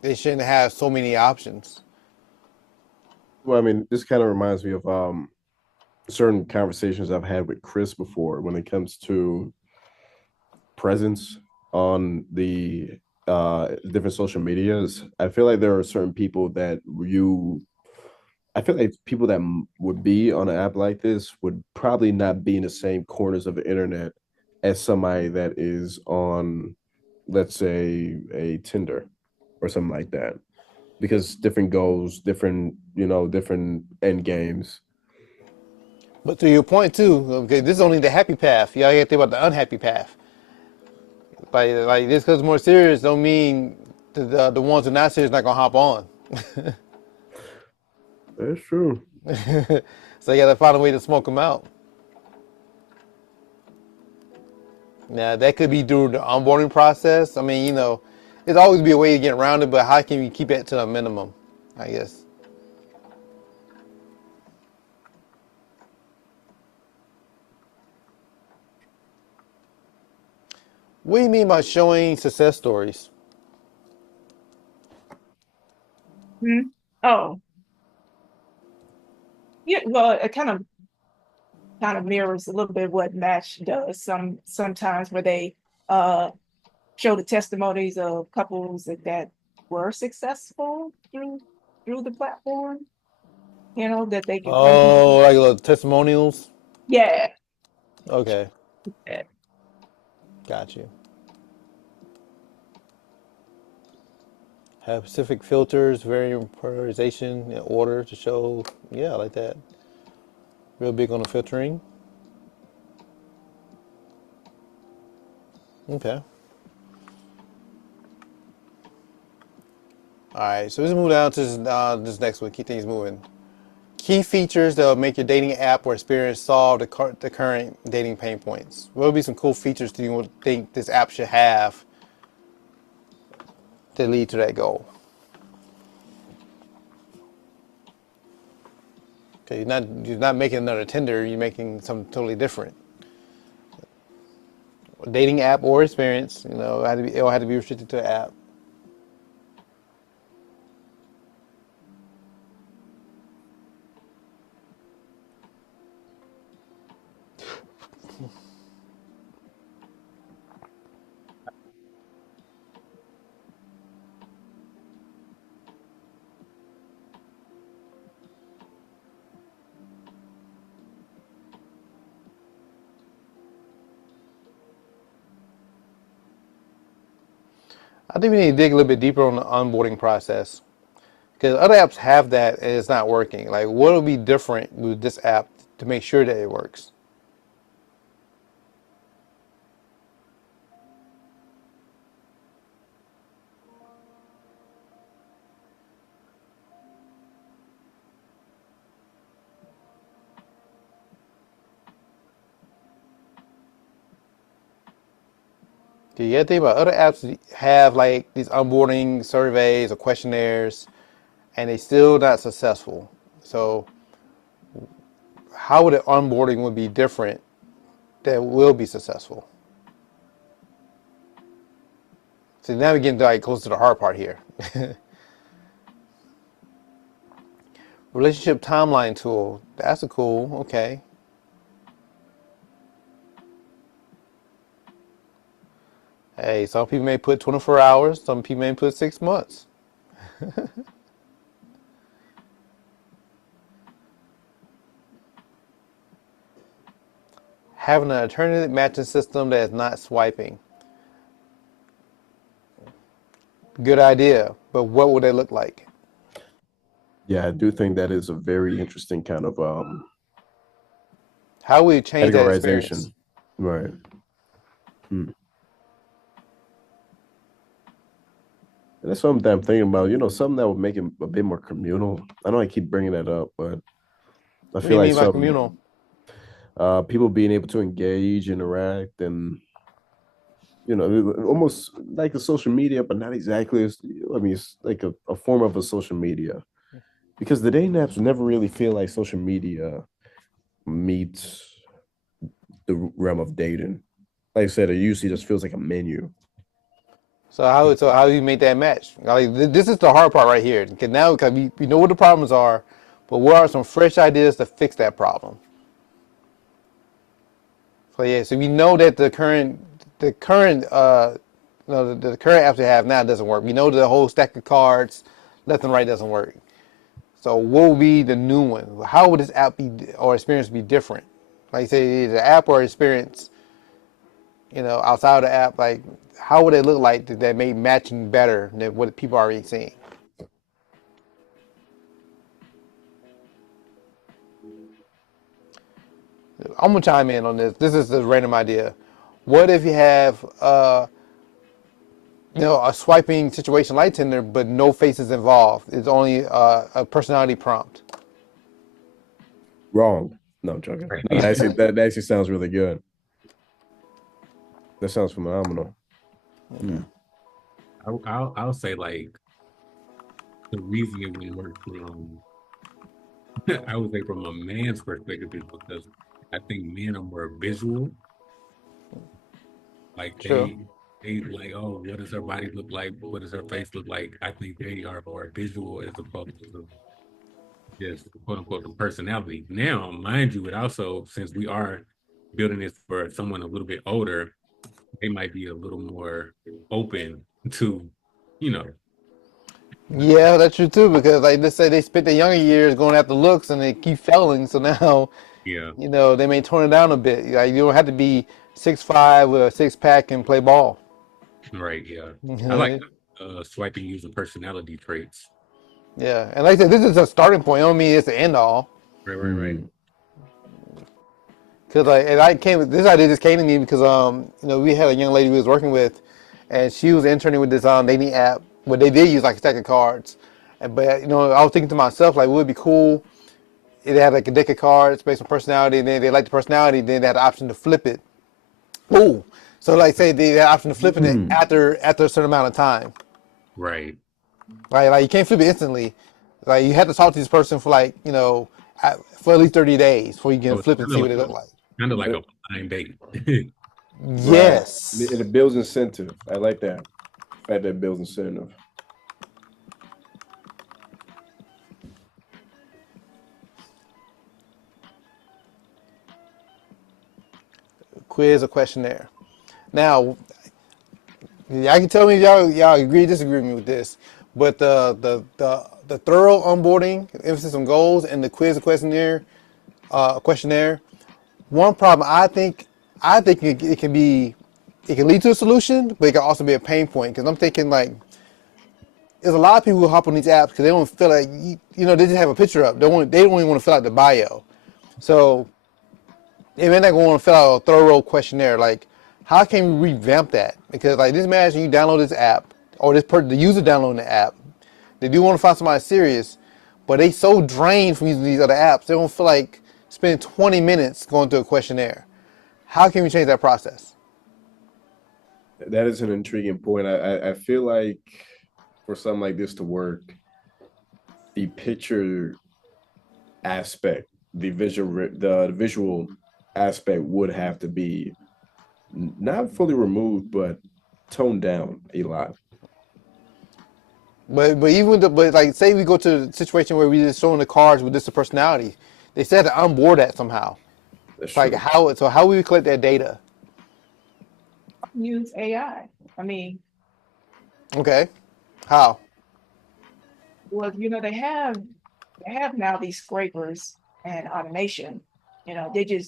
They shouldn't have so many options. Well, I mean, this kind of reminds me of certain conversations I've had with Chris before when it comes to presence on the different social medias. I feel like there are certain people that I feel like people that would be on an app like this would probably not be in the same corners of the internet as somebody that is on, let's say, a Tinder or something like that, because different goals, different end games. But to your point too, okay, this is only the happy path. You gotta think about the unhappy path. Like this because more serious don't mean the ones who are not serious not gonna hop on. That's true. So you gotta find a way to smoke them out. Now that could be through the onboarding process. I mean, there's always be a way to get around it, but how can you keep it to a minimum? I guess. What do you mean by showing success stories? Oh, yeah. Well, it kind of mirrors a little bit what Match does sometimes where they uh show the testimonies of couples that were successful through the platform, that they could come to. Oh, like little testimonials. Yeah. Okay, Yeah. got you. Have specific filters, varying prioritization in order to show. Yeah, I like that. Real big on the filtering. Okay. All right, so let's move down to this next one. Keep things moving. Key features that will make your dating app or experience solve the current dating pain points. What would be some cool features do you think this app should have to lead to that goal? Okay, you're not making another Tinder. You're making something totally different. Dating app or experience, it'll have to be restricted to an app. I think we need to dig a little bit deeper on the onboarding process because other apps have that and it's not working. Like, what will be different with this app to make sure that it works? You got to think about other apps have like these onboarding surveys or questionnaires, and they still not successful. So, how would the onboarding would be different that will be successful? So now we're getting like close to the hard part here. Relationship timeline tool. That's a cool. Okay. Hey, some people may put 24 hours. Some people may put 6 months. Having an alternative matching system that is not swiping. Good idea, but what would it look like? Yeah, I do think that is a very interesting kind of How would we change that experience? categorization. Right. And that's something that I'm thinking about. Something that would make it a bit more communal. I know I keep bringing that up, but I What do feel you like mean by communal? people being able to engage, interact, and almost like a social media, but not exactly. I mean, it's like a form of a social media because the dating apps never really feel like social media meets the realm of dating. Like I said, it usually just feels like a menu. So how do you make that match? Like this is the hard part right here. Because now we know what the problems are, but what are some fresh ideas to fix that problem? So yeah, so we know that the current the current apps we have now doesn't work. We know the whole stack of cards, left and right doesn't work. So what would be the new one? How would this app be or experience be different? Like say the app or experience, outside of the app, like how would it look like that made matching better than what people are already seeing? I'm gonna chime in on this. This is a random idea. What if you have a swiping situation like Tinder, but no faces involved? It's only a personality prompt. Wrong. No, I'm joking. No, that actually sounds really good. That sounds phenomenal. Okay. I'll say like the reason it wouldn't work from I would say from a man's perspective is because I think men are more visual. Like True. they like, oh, what does her body look like? What does her face look like? I think they are more visual as opposed to just quote unquote the personality. Now, mind you, it also since we are building this for someone a little bit older, they might be a little more open to, you know, Yeah, that's true too. Because like let's say they spent their younger years going after looks and they keep failing, so now Yeah, they may tone it down a bit. Like you don't have to be 6'5" with a six pack and play ball. right. Yeah, I like Yeah, swiping using personality traits. and like I said, this is a starting point. I don't mean it's the end all. Right, right, right. Mm. Cause like, and I came with this idea just came to me because we had a young lady we was working with, and she was interning with this dating app, but they did use like a stack of cards, but I was thinking to myself like, would it be cool? It had like a deck of cards based on personality, and then they liked the personality, then they had the option to flip it. Ooh, so like say they had the option to flip it Mm. after a certain amount of time. Right. Like you can't flip it instantly. Like you have to talk to this person for like for at least 30 days before you can So it's flip and see what they look like. kind of like It- a blind date. right. Yes. It builds incentive. I like that. The fact that it builds incentive. Quiz or questionnaire. Now, y'all can tell me if y'all agree or disagree with me with this, but the thorough onboarding, emphasis on goals, and the quiz or questionnaire. One problem I think it can lead to a solution, but it can also be a pain point because I'm thinking like there's a lot of people who hop on these apps because they don't feel like they just have a picture up. They don't even want to fill out the bio. So they may not want to fill out a thorough questionnaire. Like, how can we revamp that? Because like this imagine you download this app or the user downloading the app. They do want to find somebody serious, but they so drained from using these other apps, they don't feel like spending 20 minutes going through a questionnaire. How can we change that process? That is an intriguing point. I feel like for something like this to work, the picture aspect, the visual aspect would have to be not fully removed, but toned down a lot. But even but like say we go to a situation where we just showing the cards with just a personality, they said to onboard that somehow. That's Like true. how we collect that data? Use AI. I mean, Okay, how? well, they have now these scrapers and automation. The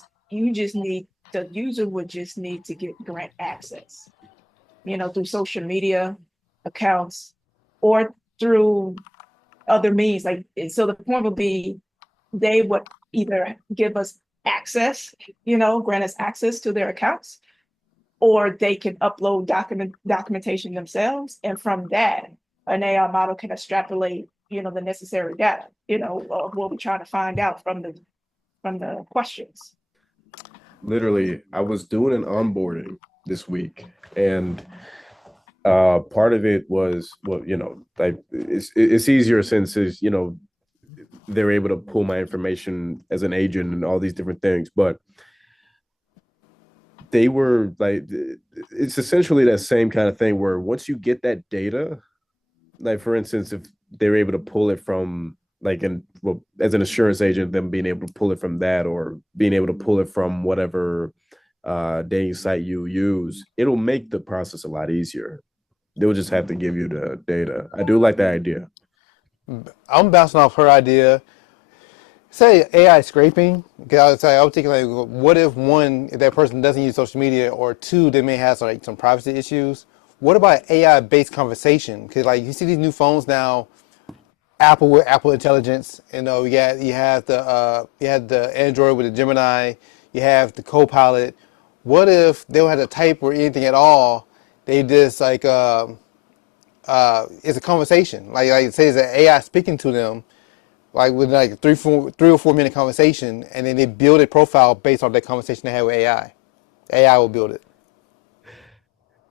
user would just need to grant access, through social media accounts or through other means. Like, so the point would be they would either give us access, grant us access to their accounts, or they can upload documentation themselves. And from that, an AI model can extrapolate, the necessary data, of what we're trying to find out from the questions. Literally, I was doing an onboarding this week, and part of it was, well, like it's easier since they're able to pull my information as an agent and all these different things, but they were like, it's essentially that same kind of thing where once you get that data, like for instance, if they're able to pull it from like as an insurance agent, them being able to pull it from that or being able to pull it from whatever dating site you use, it'll make the process a lot easier. They'll just have to give you the data. I do like that idea. I'm bouncing off her idea. Say AI scraping. Because I was thinking like, what if one, if that person doesn't use social media, or two, they may have like some privacy issues. What about AI-based conversation? Because like you see these new phones now, Apple with Apple Intelligence. You had the Android with the Gemini. You have the Copilot. What if they don't have to type or anything at all? They just like it's a conversation. Like say it's an AI speaking to them, like with like 3 or 4 minute conversation, and then they build a profile based on that conversation they had with AI. AI will build it.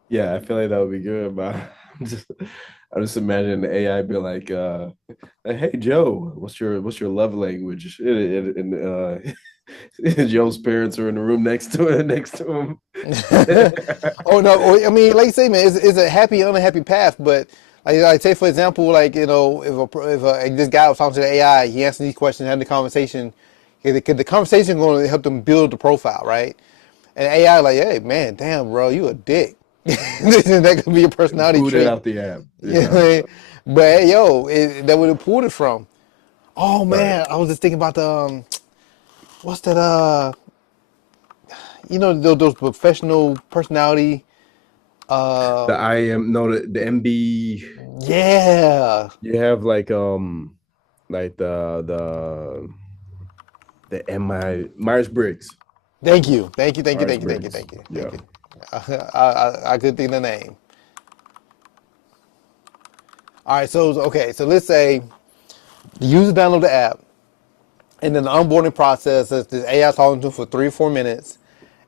Yeah, I feel like that would be good, but I'm just imagining the AI be like, "Hey Joe, what's your love language?" And Joe's parents are in the room next to him. Oh no! I mean, like you say, man, it's a happy, unhappy path. But like say for example, like if this guy was talking to the AI, he answered these questions, had the conversation. The conversation going to help them build the profile, right? And AI like, hey man, damn bro, you a dick. That could be a personality Boot it trait. out the app. You know what I Yeah. mean? But yo, that would have pulled it from. Oh Right. man, I was just thinking about the what's that? Those professional personality. The IM, no, the MB. Yeah. You have like the MI Myers Briggs. Thank you. Thank you. Thank you. Myers Thank you. Thank you. Briggs. Thank you. Yeah. Thank you. I could think of the name. All right. So okay. So let's say the user download the app, and then the onboarding process is this AI talking to them for 3 or 4 minutes,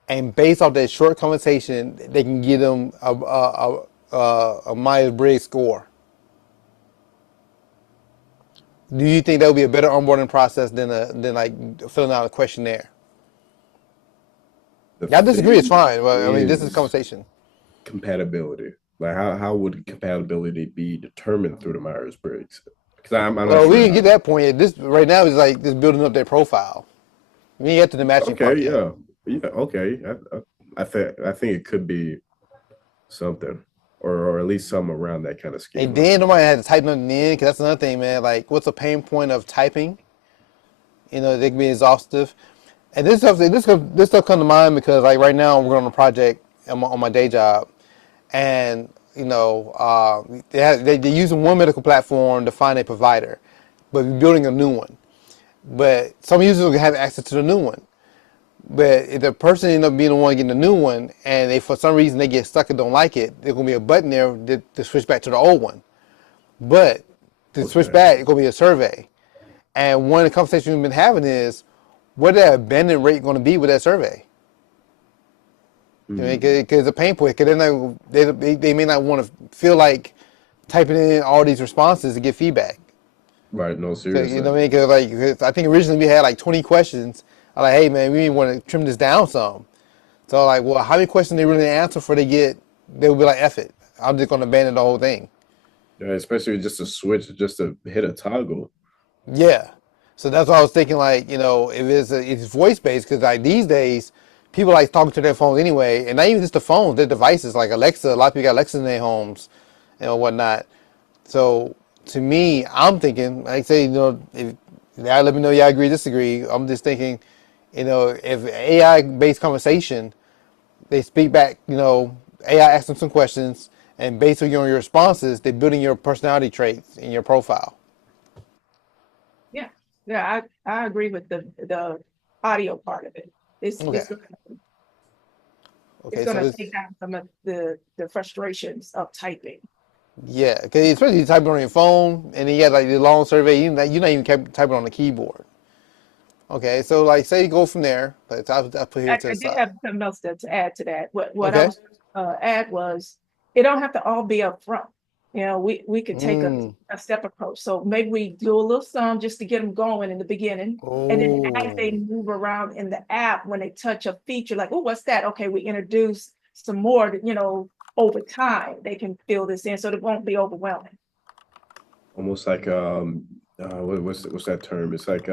and based off that short conversation, they can give them a Myers Briggs score. Do you think that would be a better onboarding process than like filling out a questionnaire? The I disagree. It's thing fine. But I mean, this is a is conversation. compatibility. Like how would compatibility be determined through the Myers Briggs? Because I'm not Well, we sure didn't get that point yet. This right now is like just building up their profile. We ain't get to the matching part Okay, yet. yeah, okay. I think it could be something, or at least some around that kind of schema. And then nobody had to type nothing in, because that's another thing, man. Like, what's the pain point of typing? They can be exhaustive. And this stuff come to mind because, like, right now we're on a project on my day job, and they're using one medical platform to find a provider, but we're building a new one. But some users will have access to the new one. But if the person ends up being the one getting the new one, and they for some reason they get stuck and don't like it, there's gonna be a button there to switch back to the old one. But to switch Okay. back, it's gonna be a survey. And one of the conversations we've been having is, what that abandon rate going to be with that survey? Because it's a pain point. Because they may not want to feel like typing in all these responses to get feedback. Right, no, So, seriously. you know what I mean? Because I think originally we had like 20 questions. I'm like, hey man, we want to trim this down some. So like, well, how many questions they really answer before they'll be like, F it. I'm just going to abandon the whole thing. Yeah, especially just to switch, just to hit a toggle. Yeah. So that's what I was thinking, like, if it's voice based, because like these days, people like talking to their phones anyway, and not even just the phones, their devices like Alexa. A lot of people got Alexa in their homes and whatnot. So to me, I'm thinking, like, say, if y'all let me know y'all agree, disagree. I'm just thinking, if AI based conversation, they speak back, AI asks them some questions, and based on your responses, they're building your personality traits in your profile. Yeah, I agree with the audio part of it. It's Okay. it's So gonna take down some of the frustrations of typing. yeah, because especially you type it on your phone, and then you got like the long survey, you're not even typing on the keyboard. Okay, so like say you go from there. Like I'll put here to I the did side. have something else to add to that. What I Okay. was add was it don't have to all be up front. We could take a step approach. So maybe we do a little sum just to get them going in the beginning. And then as they move around in the app, when they touch a feature, like, oh, what's that? Okay, we introduce some more, over time, they can fill this in so it won't be overwhelming. Almost like what's that term? It's like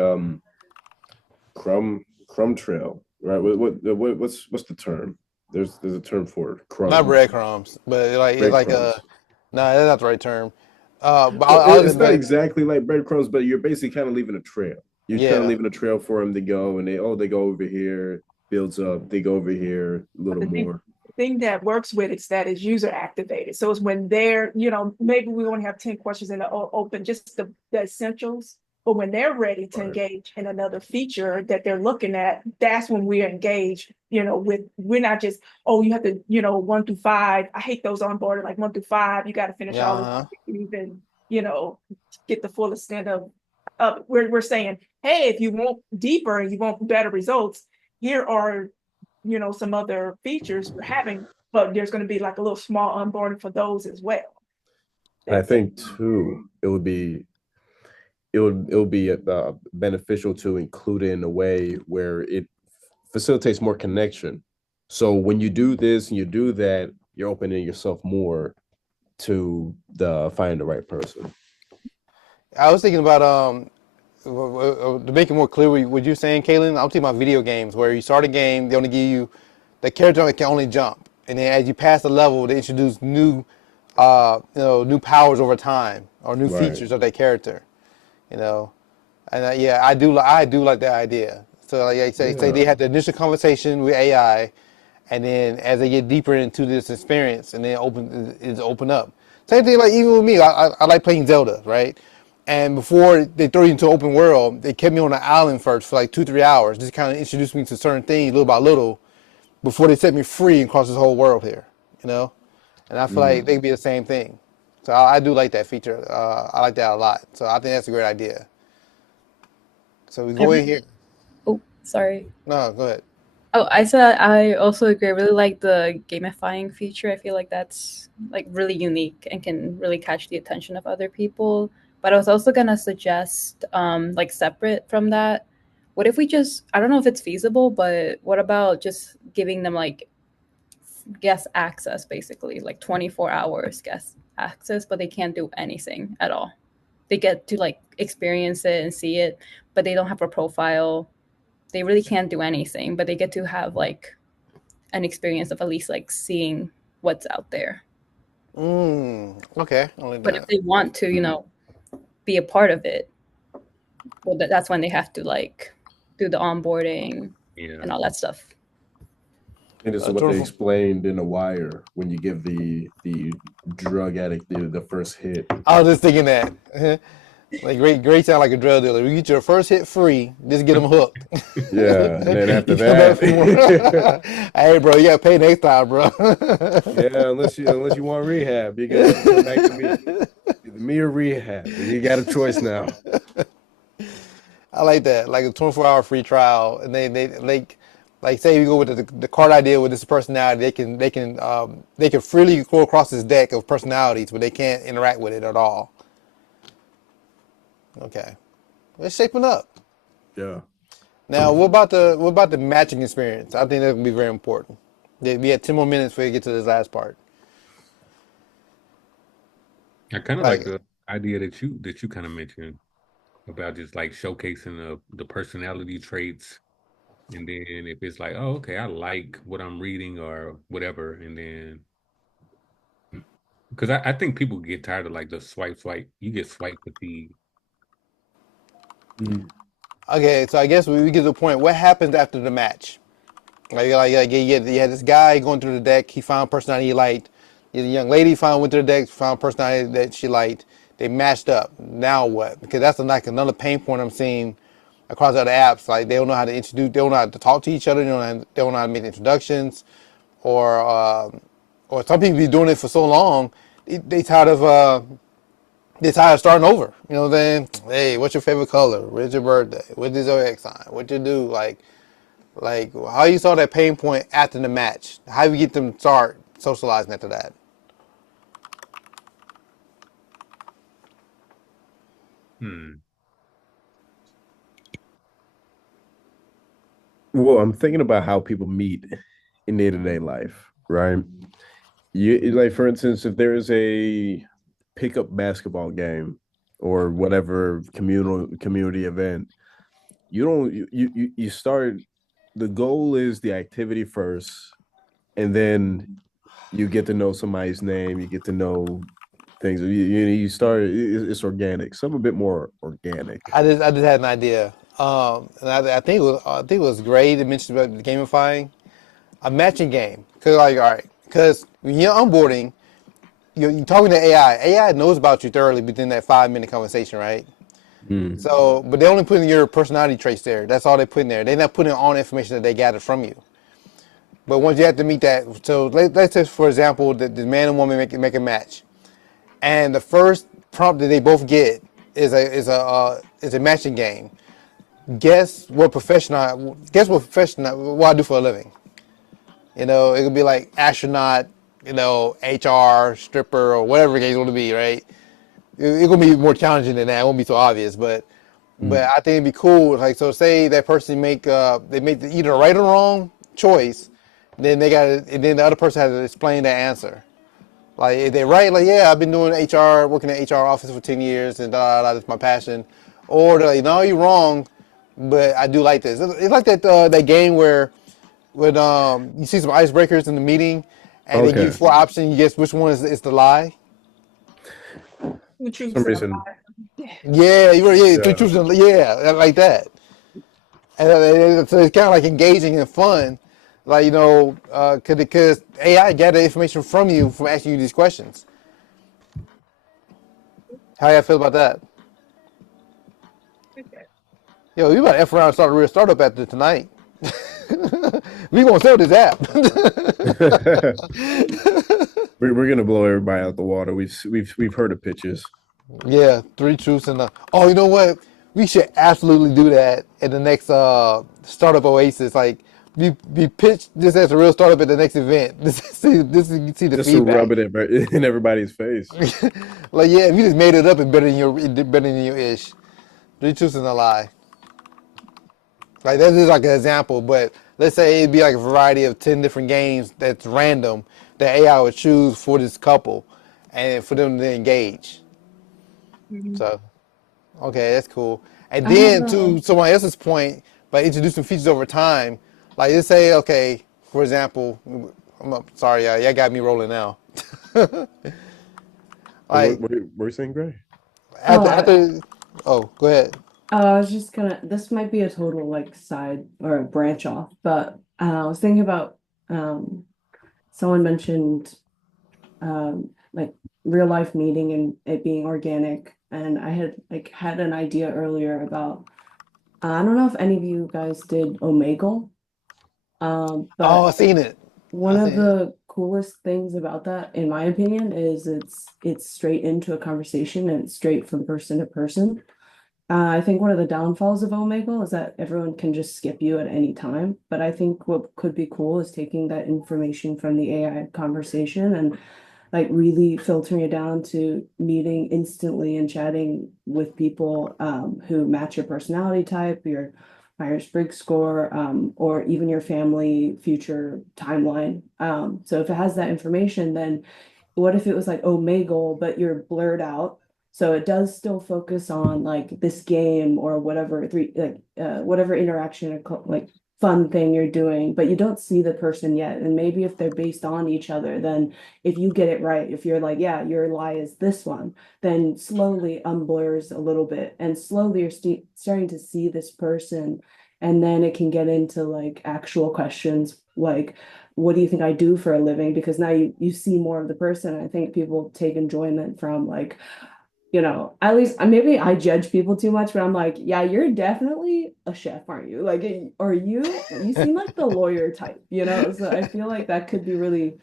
crumb trail, right? What's the term? There's a term for it. Crumb. Not breadcrumbs, but it's like Breadcrumbs. no, that's not the right term. But Well, it's not exactly like breadcrumbs, but you're basically kind of leaving a trail. You're kind of leaving a trail for them to go, and they go over here, builds up, they go over here a little more. The thing that works with it's that is user activated. So it's when they're, maybe we only have 10 questions in the open, just the essentials. But when they're ready to engage in another feature that they're looking at, that's when we're engaged, we're not just, oh, you have to, 1 through 5. I hate those on board, like 1 through 5, you got to finish all this, even, get the full extent of we're saying, hey, if you want deeper and you want better results, here are, some other features we're having, but there's going to be like a little small onboarding for those as well. And I think too, it would be beneficial to include it in a way where it facilitates more connection. So when you do this and you do that, you're opening yourself more to finding the right person. I was thinking about to make it more clear what you're saying, Kaylin. I'm thinking about video games where you start a game, they only give you the character can only jump, and then as you pass the level, they introduce new, new powers over time or new Right. features of that character. You know, and yeah, I do like that idea. So like I say Yeah. they had the initial conversation with AI, and then as they get deeper into this experience, and then open up. Same thing like even with me, I like playing Zelda, right? And before they throw you into open world, they kept me on the island first for like 2-3 hours, just kind of introduced me to certain things little by little, before they set me free and cross this whole world here, you know. And I feel like they could be the same thing. So I do like that feature. I like that a lot. So I think that's a great idea. So we go in here. Oh, sorry. No, go ahead. Oh, I said I also agree. I really like the gamifying feature. I feel like that's like really unique and can really catch the attention of other people. But I was also gonna suggest, like separate from that, what if we just, I don't know if it's feasible, but what about just giving them like guest access, basically, like 24 hours guest access, but they can't do anything at all. They get to like experience it and see it, but they don't have a profile. They really can't do anything, but they get to have like an experience of at least like seeing what's out there. Okay, I like But if that. they want to, be a part of it, well, that's when they have to like do the onboarding Yeah. and all that stuff. And it's what they explained in The Wire when you give the drug addict the first hit. I was just thinking that. Like great sound like a drug dealer. You get your first hit free, just get them hooked. Yeah, and then after You come back for more. that, Hey, bro, you gotta pay next time, bro. yeah, unless you want rehab, you gotta come back to me or rehab. You got a choice now. I like that, like a 24-hour free trial, and they like say you go with the card idea with this personality, they can freely go across this deck of personalities, but they can't interact with it at all. Okay, it's shaping up. Yeah. Now, what about the matching experience? I think that would be very important. We had 10 more minutes before we get to this last part. I kind of Like, like the idea that you kind of mentioned about just like showcasing the personality traits, and then if it's like, oh, okay, I like what I'm reading or whatever, and then because I think people get tired of like the swipe. You get swipe fatigue. okay, so I guess we get to the point. What happens after the match? Like you had this guy going through the deck. He found personality he liked. The young lady went through the deck, found personality that she liked. They matched up. Now what? Because that's like another pain point I'm seeing across other apps. Like they don't know how to introduce, they don't know how to talk to each other. They don't know how to make introductions, or some people be doing it for so long, they tired of starting over. You know what I'm saying? Hey, what's your favorite color? When's your birthday? What's your zodiac sign? What you do? Like how you saw that pain point after the match? How you get them start socializing after that? Well, I'm thinking about how people meet in day-to-day life, right? You like, for instance, if there is a pickup basketball game or whatever community event, you start. The goal is the activity first, and then you get to know somebody's name. You get to know things. You start. It's organic. Some a bit more organic. I just had an idea, and I think it was great. It mentioned about the gamifying a matching game. Cause like all right, because when you're onboarding, you're talking to AI. AI knows about you thoroughly within that 5-minute conversation, right? So, but they only put in your personality traits there. That's all they put in there. They're not putting all the information that they gathered from you. But once you have to meet that, so let's say, for example, the man and woman make a match, and the first prompt that they both get is a matching game. Guess what profession what I do for a living. You know, it could be like astronaut, HR, stripper, or whatever the case want to be, right? It's gonna be more challenging than that. It won't be so obvious, but I think it'd be cool. Like, so say that person they make either right or wrong choice, then and then the other person has to explain that answer. Like if they right, like yeah, I've been doing HR, working in HR office for 10 years, and that's my passion. Or they're like, no, you're wrong, but I do like this. It's like that game where when you see some icebreakers in the meeting, and they give you Okay. 4 options. You guess which one is the lie. You For choose some the reason, lie. Yeah, yeah, yeah. yeah, like that. And so it's kind of like engaging and fun, like because AI gather information from you from asking you these questions. How y'all feel about that? Okay. Yo, you about to F around and start a real startup after tonight. We gonna sell this app. We're gonna blow everybody out the water. We've heard of pitches. Yeah, 3 truths and oh, you know what? We should absolutely do that at the next startup Oasis. Like, we pitch this as a real startup at the next event. You see the Just to rub feedback. it in everybody's face. Like, yeah, if you just made it up and better than your ish. 3 truths and a lie. Like, that's just like an example, but let's say it'd be like a variety of 10 different games that's random that AI would choose for this couple and for them to engage. Mhm. So, okay, that's cool. And I have then a to someone else's point, by introducing features over time, like let's say, okay, for example, sorry, y'all got me rolling now. Like What are you saying, Gray? oh after, oh, go ahead. I was just gonna, this might be a total like side or a branch off, but I was thinking about someone mentioned like real life meeting and it being organic, and I had an idea earlier about I don't know if any of you guys did Omegle, Oh, but I seen it. one I of seen it. the coolest things about that, in my opinion, is it's straight into a conversation and it's straight from person to person. I think one of the downfalls of Omegle is that everyone can just skip you at any time. But I think what could be cool is taking that information from the AI conversation and like really filtering it down to meeting instantly and chatting with people who match your personality type, your Myers-Briggs score, or even your family future timeline. So if it has that information, then what if it was like Omegle, but you're blurred out? So it does still focus on like this game or whatever whatever interaction or like fun thing you're doing, but you don't see the person yet. And maybe if they're based on each other, then if you get it right, if you're like, yeah, your lie is this one, then slowly unblurs a little bit, and slowly you're starting to see this person, and then it can get into like actual questions like, what do you think I do for a living? Because now you see more of the person. I think people take enjoyment from like, at least maybe I judge people too much, but I'm like, yeah, you're definitely a chef, aren't you? Like, are you seem like the lawyer type, So I feel like that could be really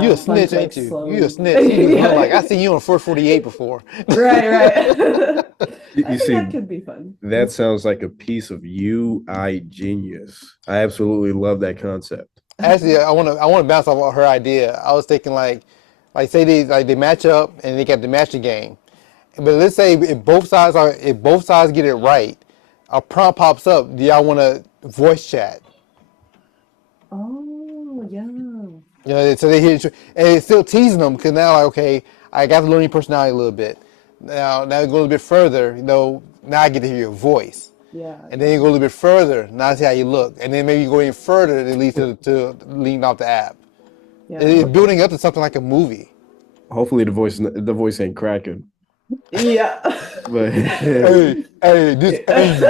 You a fun snitch, to like ain't you? You a slowly. snitch. You just like I Yeah. seen you on First 48 before. Right. I You think see, that could be fun. that sounds like a piece of UI genius. I absolutely love that concept. Actually, I want to bounce off her idea. I was thinking like say they match up and they got the matching game. But let's say if both sides get it right, a prompt pops up. Do y'all want to voice chat? Oh, yeah. So they hear and it's still teasing them because now like okay, I got to learn your personality a little bit. Now go a little bit further. Now I get to hear your voice. Yeah. And then you go a little bit further. Now I see how you look, and then maybe you go even further. It leads to leading off the app. Yeah. It's building up to something like a movie. Hopefully the voice ain't cracking. Yeah. But Hey, this Amy.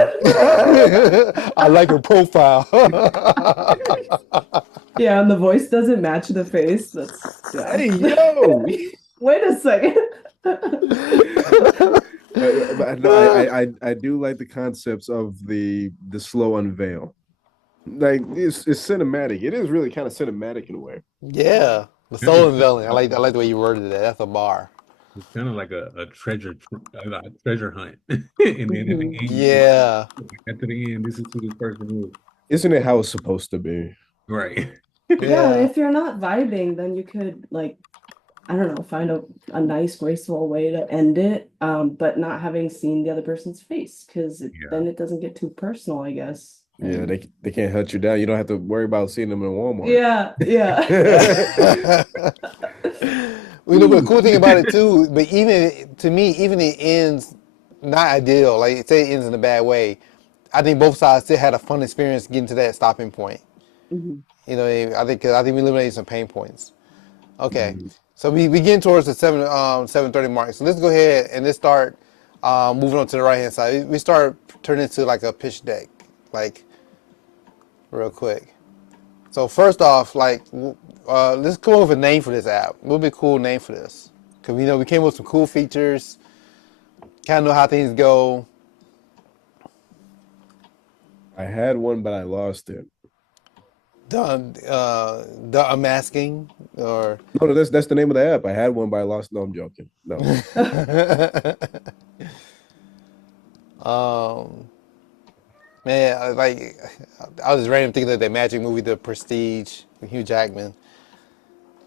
I like her profile. Yeah, and the voice doesn't match the face. Yeah. hey yo. Wait a second. But no, I do like the concepts of the slow unveil. Like it's cinematic. It is really kind of cinematic in a way. Yeah, the Kind of, soul unveiling. I like the way you worded that. That's a bar. it's kind of like a treasure hunt, and then at the Mhm. end, Yeah. at the end, this is who this person is. Isn't it how it's supposed to be? Right. Yeah, Yeah. if you're not vibing, then you could like, I don't know, find a nice, graceful way to end it, but not having seen the other person's face, because Yeah. then it doesn't get too personal, I guess. Yeah, And they can't hunt you down. You don't have to worry about seeing them in Walmart. yeah, yeah. But the cool thing about it too, but even to me, even it ends not ideal. Like say it ends in a bad way. I think both sides still had a fun experience getting to that stopping point. Mhm. I think we eliminated some pain points. Okay, so we getting towards the 7:30 mark. So let's go ahead and let's start moving on to the right hand side. We start turning into like a pitch deck, like real quick. So first off, like let's come up with a name for this app. What would be a cool name for this? Because we know we came up with some cool features. Kind of know how things go. I had one, but I lost it. The unmasking or No, that's the name of the app. I had one, but I lost. No, I'm joking. No. Man, I was random thinking of that magic movie, The Prestige, with Hugh Jackman.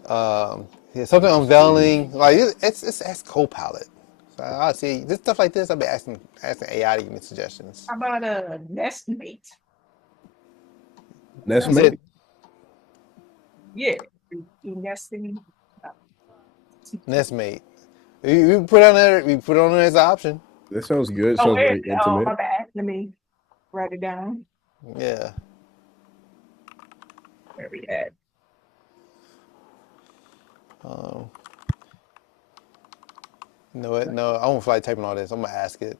Yeah, something unveiling, like it's Copilot. So I see this stuff like this. I've been asking AI to give me suggestions. How about a nestmate? That's Nestmate. it. Yeah, do nesting. Nestmate. We put it on there. We put it on there as an option. That sounds good. Oh, Sounds where? very Oh, intimate. my bad. Let me write it down. Yeah. Where we at? You know what? No, I won't feel like typing all this. I'm gonna ask it.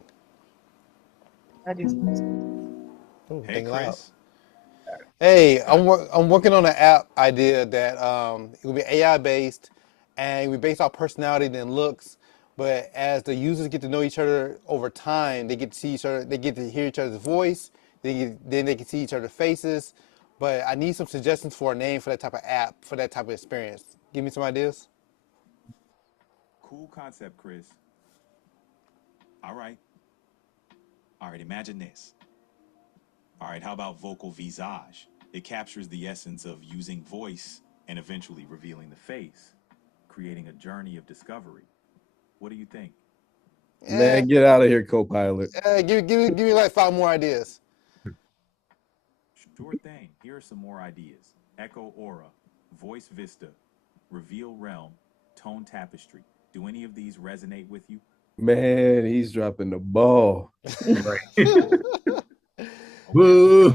I just Ooh, Hey, think loud. Chris. Hey, I'm working on an app idea that it will be AI based, and we base our personality than looks. But as the users get to know each other over time, they get to see each other. They get to hear each other's voice. Then they can see each other's faces. But I need some suggestions for a name for that type of app, for that type of experience. Give me some ideas. Cool concept, Chris. All right. All right, imagine this. All right, how about vocal visage? It captures the essence of using voice and eventually revealing the face, creating a journey of discovery. What do you think? Man, get out of here, Copilot. Give me like 5 more ideas. Sure thing. Here are some more ideas. Echo Aura, Voice Vista, Reveal Realm, Tone Tapestry. Do any of these resonate with you? Man, he's dropping the ball. Boo.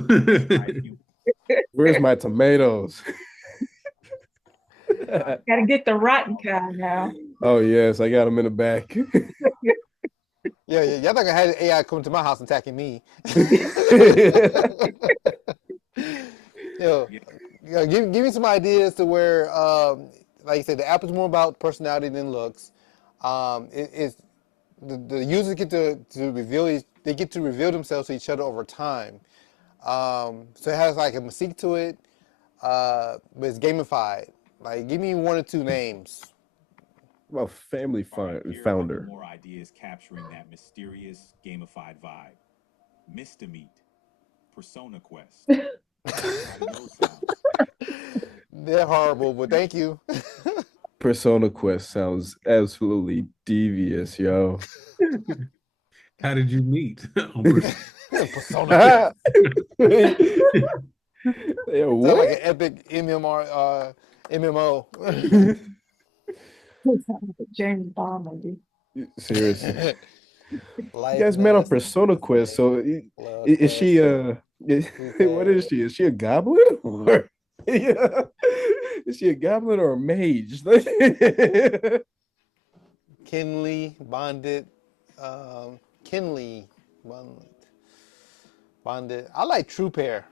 Where's my tomatoes? gotta get the rotten kind now. Oh yes, I got them in the back. Yeah, y'all not gonna have AI come to my house attacking me. Yo, give me some ideas to where, like I said, the app is more about personality than looks. It's the users get to reveal they get to reveal themselves to each other over time. So it has like a mystique to it, but it's gamified. Like, give me 1 or 2 names. Well, family Here are a founder. couple more ideas capturing that mysterious, gamified vibe. Misdemeat, Persona Quest. How do those sound? They're horrible, but thank you. Persona Quest sounds absolutely devious, yo. How did you meet? Persona. Yo, Sounds what? like an epic MMO. James Bond movie. Seriously. Life You guys met on Nest, Persona Quest, so Love is she Quest, what is she? Is she a goblin? Or, yeah. Is she a goblin or a mage? Kinley, Bonded, Kinley, Bonded. I like True Pair.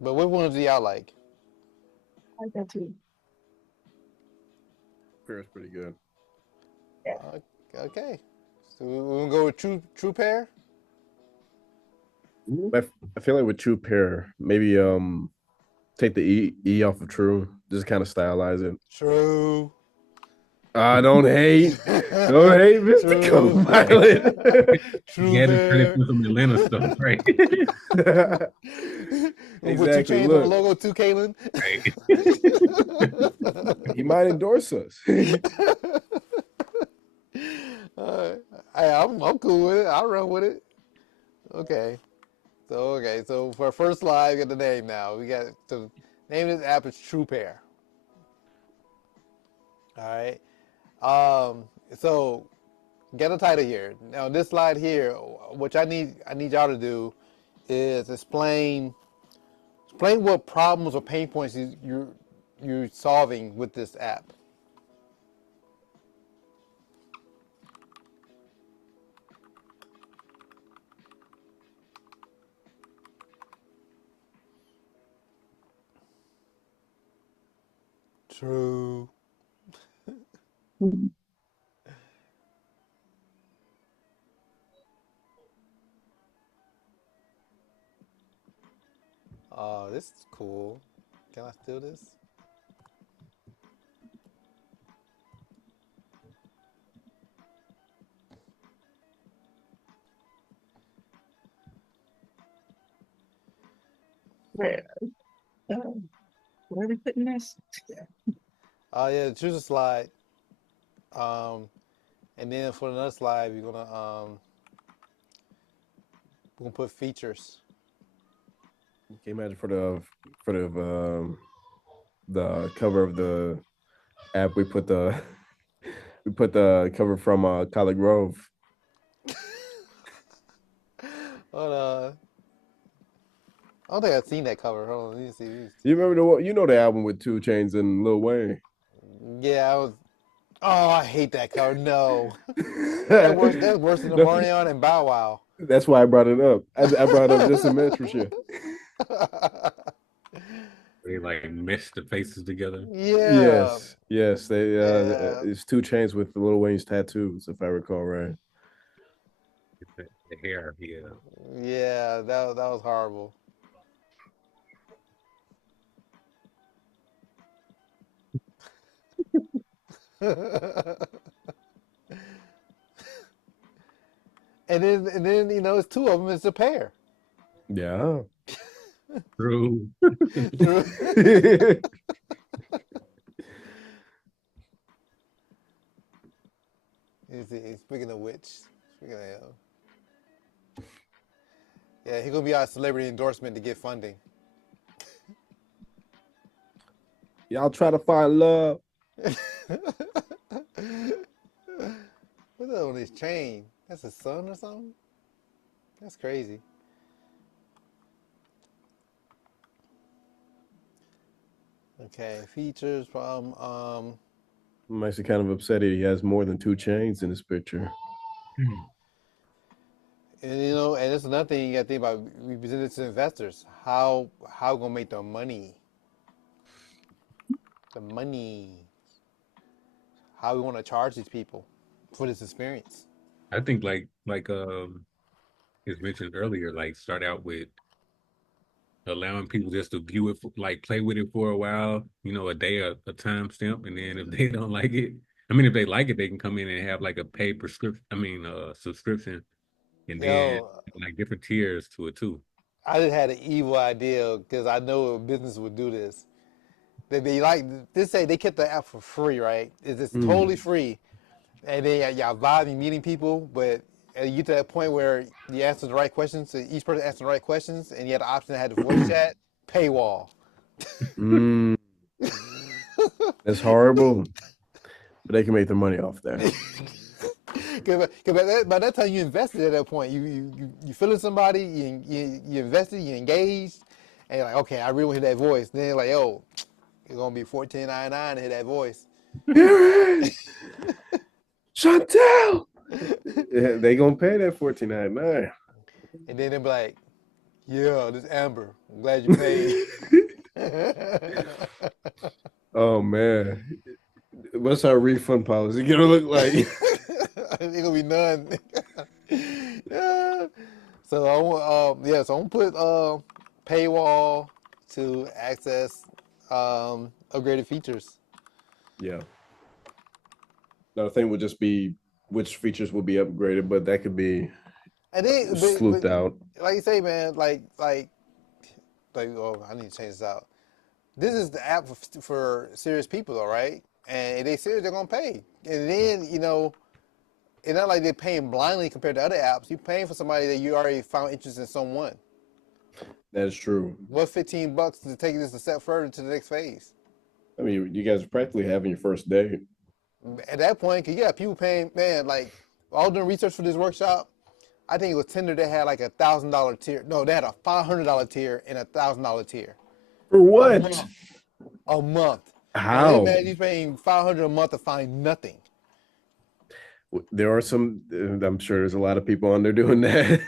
But which ones do y'all like? I like that too. Pair's pretty good. Okay. So we're gonna go with True Pair? I feel like with True Pair, maybe take the E off of True, just kind of stylize it. True. Don't hate. Don't hate Mr. True. Copilot. True He had to Pair. credit for some Atlanta stuff, right? We'll put 2 chains on the logo too, Kaylin. He might endorse us. I'm cool with it. I'll run with it. Okay. So for our first slide, we got the name now. We got to name this app is True Pair. All right. So get a title here. Now this slide here, which I need y'all to do is explain what problems or pain points you're solving with this app. True. Oh, this is cool. Can I steal this? Where, where are we putting this? Oh yeah, choose a slide. And then for another slide, we're gonna put features. Can you imagine the cover of the app? We put the cover from College Grove. Hold on. I don't think I've seen that cover. Hold on, let me see. You remember the album with 2 Chainz and Lil Wayne? Yeah, I was. Oh, I hate that cover. No, that's worse than the No, Marion and Bow Wow. that's why I brought it up. I brought it up just to mention shit. They like mesh the faces together. Yeah, Yes. They yeah, it's 2 Chainz with the Lil Wayne's tattoos, if I recall right. The hair, yeah. yeah. That was horrible. And then it's two of them. It's a pair. Yeah. True. True. Speaking of which, yeah, he's gonna be our celebrity endorsement to get funding. Y'all try to find love. What's that on his chain? That's his son or something? That's crazy. Okay, features from I'm actually kind of upset he has more than 2 Chainz in his picture. and and that's another thing you gotta think about. We present it to investors. How gonna make the money? The money. How we want to charge these people for this experience? I think like is mentioned earlier, like start out with allowing people just to view it, like play with it for a while, a day, a time stamp, and then if they don't like it, I mean, if they like it, they can come in and have like a paid prescription. I mean, subscription, and then Yo, like different tiers to it too. I just had an evil idea because I know a business would do this. They like this. Say they kept the app for free, right? It's just totally free, and then y'all vibe and meeting people, but you get to that point where you answer the right questions, so each person answers the right questions, and you had the option to have the voice chat paywall. That's horrible, but they can make their money off that. Because by that time you invested at that point, you feeling somebody, you invested, you engaged, and you're like, okay, I really want to hear that voice. Then you're like, yo, it's gonna be $14.99 to hear that voice. Chantel, yeah, they gonna pay that $14.99. And then they'll be like, yeah, this Amber, I'm glad you paid. Oh man, what's our refund policy gonna look like? It's gonna be none. Yeah. So I want, so I'm gonna put paywall to access upgraded features. Yeah. Another thing would just be which features will be upgraded, but that could be And then, sleuthed out. Like you say, man, oh, I need to change this out. This is the app for serious people, though, right? And if they serious, they're gonna pay. And then, it's not like they're paying blindly compared to other apps. You're paying for somebody that you already found interest in someone. That is true. What's $15 to take this a step further to the next phase? I mean, you guys are practically having your first date. At that point, cause you got people paying, man, like, I was doing research for this workshop. I think it was Tinder that had like $1,000 tier. No, they had a $500 tier and $1,000 tier. For what? A month. Now How? imagine you paying $500 a month to find nothing. There are some. I'm sure there's a lot of people on there doing that.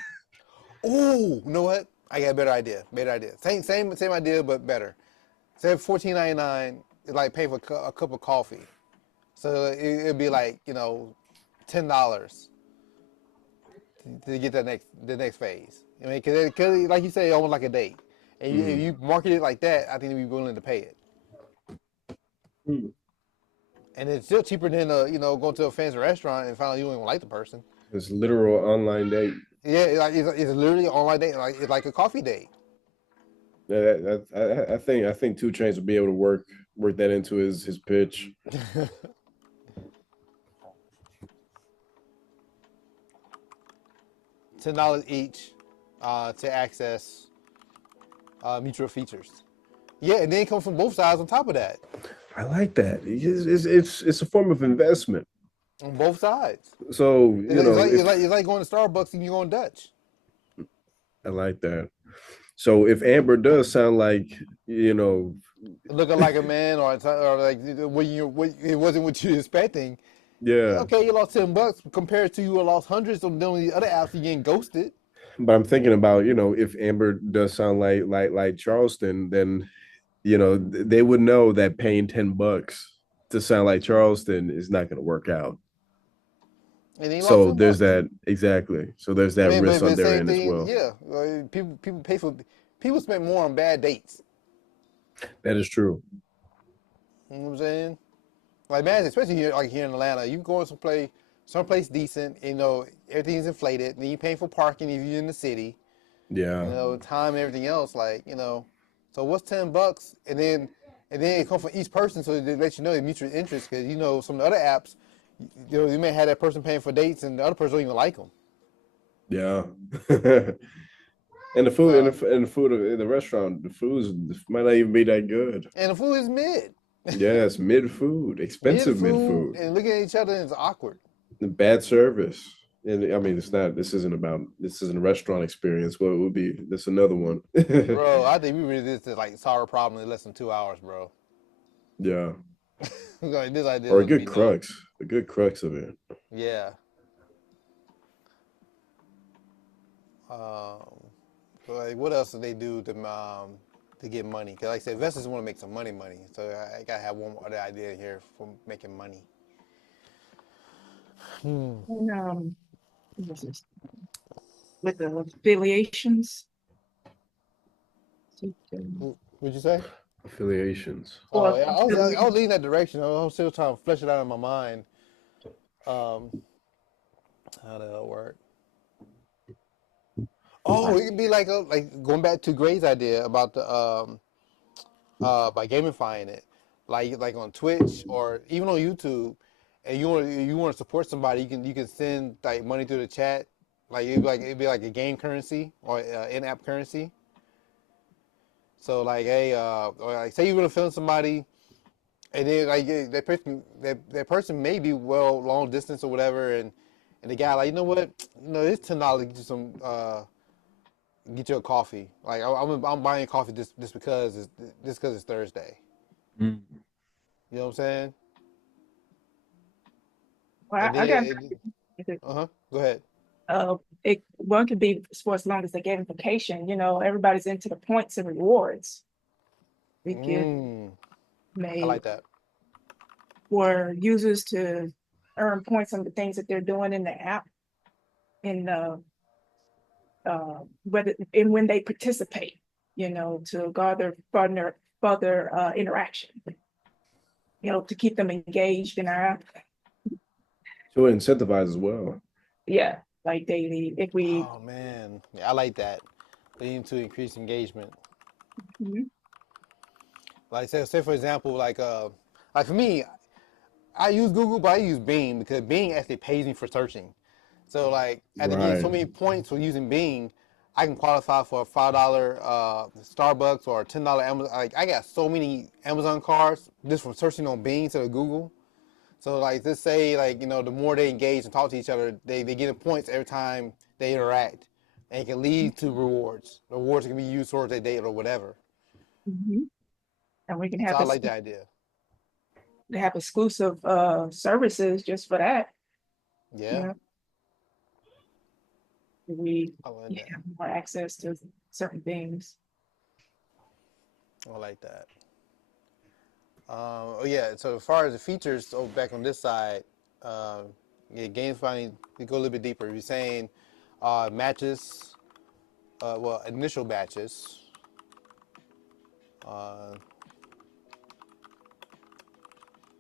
Ooh, you know what? I got a better idea. Better idea. Same idea, but better. Say $14.99 is like paying for a cup of coffee. So it'd be like, $10 to get the next phase. I mean, cause like you say, almost like a date. And if you market it like that, I think they'd be willing to pay it. Mm. And it's still cheaper than going to a fancy restaurant and find out you don't even like the person. It's literal online date. Yeah, it's literally an online date. It's like a coffee date. Yeah, I think 2 Chainz would be able to work that into his pitch. $10 each to access mutual features. Yeah, and then it comes from both sides on top of that. I like that. It's a form of investment. On both sides. So it's like going to Starbucks and you're going Dutch. I like that. So if Amber does sound like looking like a man, or like it wasn't what you were expecting. Yeah. Okay, you lost $10 compared to you lost hundreds on the other apps. You getting ghosted. But I'm thinking about if Amber does sound like Charleston, then they would know that paying $10 to sound like Charleston is not going to work out. And so there's that exactly. So there's that risk on their end as well. Yeah, people spend more on bad dates. That is true. You know what I'm saying? Like, man, especially here in Atlanta, you go someplace decent, everything's inflated, and then you're paying for parking if you're in the city. Yeah. Time and everything else, so what's $10? And then it comes from each person, so they let you know the mutual interest, because some of the other apps, you may have that person paying for dates, and the other person don't even like them. Yeah. And the food and the food in the restaurant, the food might not even be that good. And the food is mid. Yeah, it's mid food, expensive mid food. And looking at each other is awkward. The bad service. And I mean, this isn't a restaurant experience. Well, it would be, that's another one. Bro, I think we really did this solve a problem in less than 2 hours, bro. Yeah. This idea or a good crux. A good crux of it. Yeah. What else do they do to get money? Because like I said, investors want to make some money. So I gotta have one other idea here for making money. With the affiliations. What'd you say? Affiliations. Oh, yeah, I was leaning that direction. I was still trying to flesh it out in my mind. How does that work? Oh, it could be like going back to Gray's idea about the by gamifying it, like on Twitch or even on YouTube, and you want to support somebody, you can send like money through the chat, it'd be like a game currency or in-app currency. So like, hey, or like say you're gonna film somebody, and then like that person may be long distance or whatever, and the guy like, you know what, it's $10 to get you some get you a coffee. Like I'm buying coffee just because it's Thursday. Mm. You know what I'm saying? Well, Go ahead. One could be for as long as the gamification. Everybody's into the points and rewards. We could I like that. For users to earn points on the things that they're doing in the app, and when they participate, to garner further interaction, to keep them engaged in our app. So it incentivizes as well. Yeah, like daily. Oh man, yeah, I like that. Leading to increased engagement. Mm-hmm. Like say for example, like for me, I use Google, but I use Bing because Bing actually pays me for searching. So like after getting so many points for using Bing, I can qualify for a $5 Starbucks or a $10 Amazon. Like I got so many Amazon cards just from searching on Bing instead of Google. So like let's say the more they engage and talk to each other, they get points every time they interact, and it can lead to rewards. Rewards can be used towards their date or whatever. Mm-hmm. And we can So have I this, like the idea. they have exclusive services just for that. Yeah, Yeah, we I like that. have more access to certain things. I like that. Oh yeah. So as far as the features, so back on this side, yeah, game finding. We go a little bit deeper. You're saying matches. Well, initial batches uh,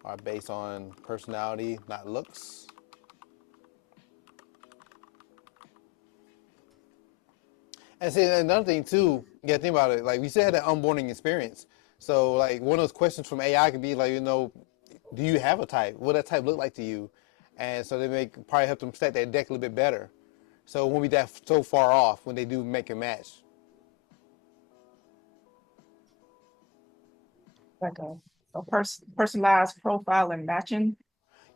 are based on personality, not looks. And see, another thing too, you gotta think about it. Like we said, had an onboarding experience. So like one of those questions from AI could be like, do you have a type? What that type look like to you? And so they may probably help them stack that deck a little bit better. So it won't be that so far off when they do make a match. Like a personalized profile and matching.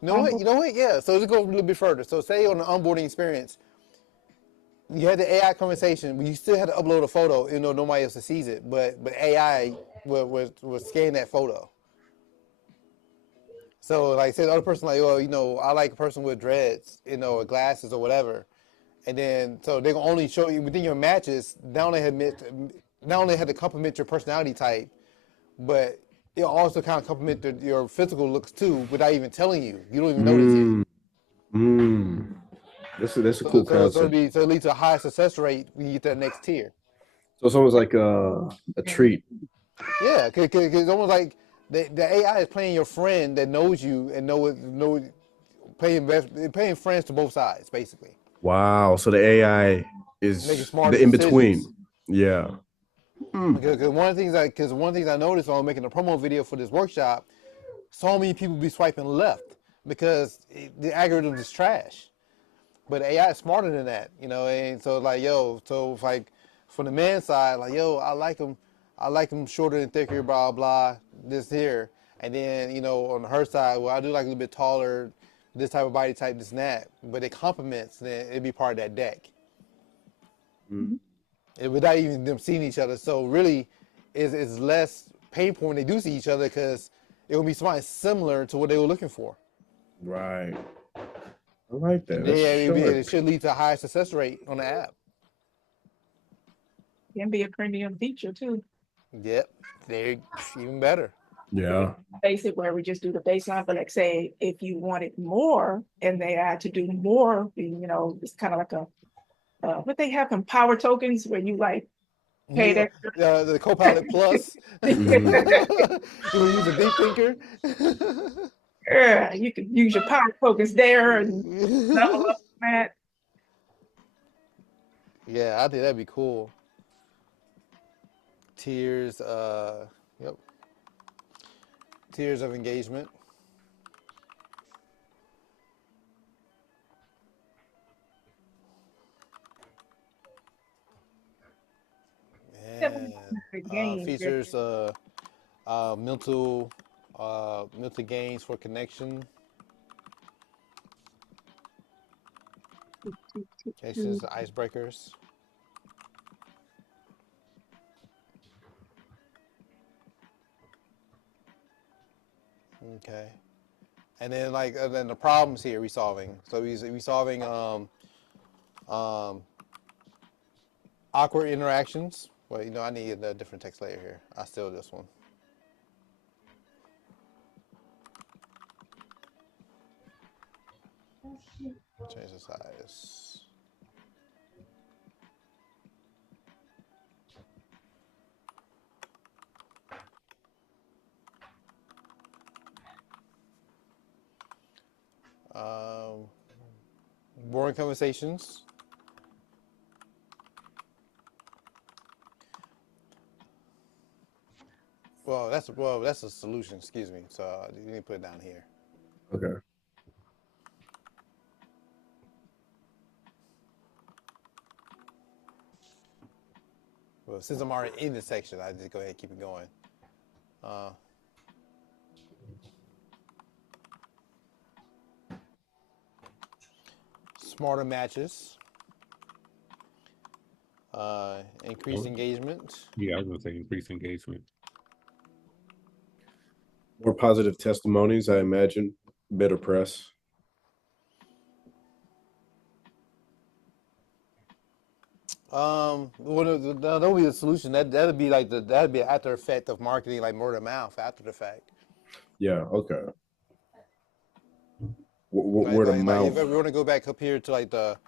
You know what? onboard- You know what? Yeah. So let's go a little bit further. So say on the onboarding experience, you had the AI conversation, but you still had to upload a photo, nobody else sees it. But AI will scan that photo. So like say the other person like, oh, I like a person with dreads, or glasses or whatever. And then so they can only show you within your matches, not only had to complement your personality type, but it also kind of complement your physical looks too without even telling you. You don't even notice yet. Mm, mm. That's a cool So concept. it leads to a high success rate when you get to the next tier. So it's almost like a treat. Yeah, cause it's almost like the AI is playing your friend that knows you and paying friends to both sides basically, Wow. So the AI making is smarter the in decisions. between. Yeah. Mm. Because one of the things I noticed while making a promo video for this workshop, so many people be swiping left because the algorithm is trash. But AI is smarter than that, and so like so if like from the man side, like I like him shorter and thicker, blah blah, this here, and then on her side, well I do like a little bit taller, this type of body type, this and that, but it complements, then it'd be part of that deck. Mm. Without even them seeing each other. So really, it's less painful when they do see each other because it will be something similar to what they were looking for. Right. I like that. And That's then sharp. it should lead to a higher success rate on the app. Can be a premium feature too. Yep, they're even better. Yeah. Basic where we just do the baseline, but like say if you wanted more and they had to do more, it's kind of like a what they have in power tokens where you like paid Yeah, extra. the Copilot Plus. Mhm. You will use a deep thinker. Yeah, you could use your power tokens there and level up that. Yeah, I think that'd be cool. Tiers, yep. Tiers of engagement. Definitely And the game. features, mental gains for connection. Connections, icebreakers. Okay. And then then the problems here we solving. So we solving awkward interactions. Well, I need a different text layer here. I steal this one. Change the size. Um, boring conversations. That's a solution. Excuse me. So you need to put it down here. Okay. Well, since I'm already in this section, I just go ahead and keep it going. Smarter matches. Increased engagement. Yeah, I was gonna say increase engagement. More positive testimonies, I imagine. Better press. Well, that'll be the solution. That'd be like that'd be an after effect of marketing, like word of mouth after the fact. Yeah. Okay. Like Word of like if mouth. we want to go back up here to like the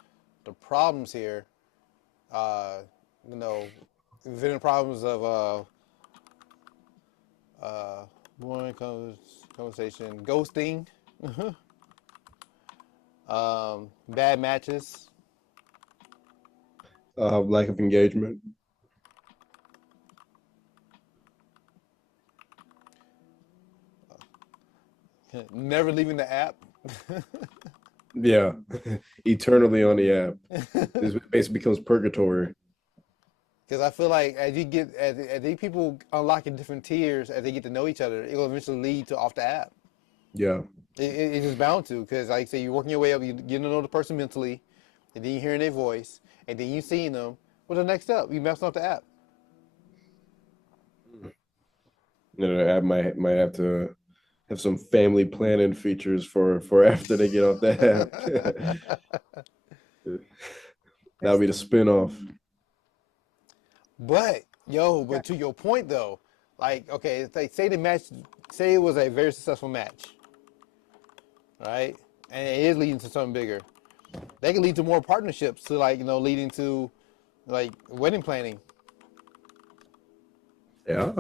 problems here, uh, you know, preventing problems of one conversation, ghosting, bad matches, Lack of engagement. never leaving the app. Yeah. Eternally on the app. This basically becomes purgatory. Because I feel like as you get as these people unlock in different tiers as they get to know each other, it will eventually lead to off the app. Yeah. It's just bound to, because like I say, you're working your way up, you get to know the person mentally, and then you hearing their voice, and then you seeing them. What's the next step? You messing up the app. The app might have to have some family planning features for after they get off the app. That'll be the spinoff. But but to your point though, like okay, it's like say the match, say it was a very successful match, right? And it is leading to something bigger. They can lead to more partnerships, to like leading to like wedding planning. Yeah.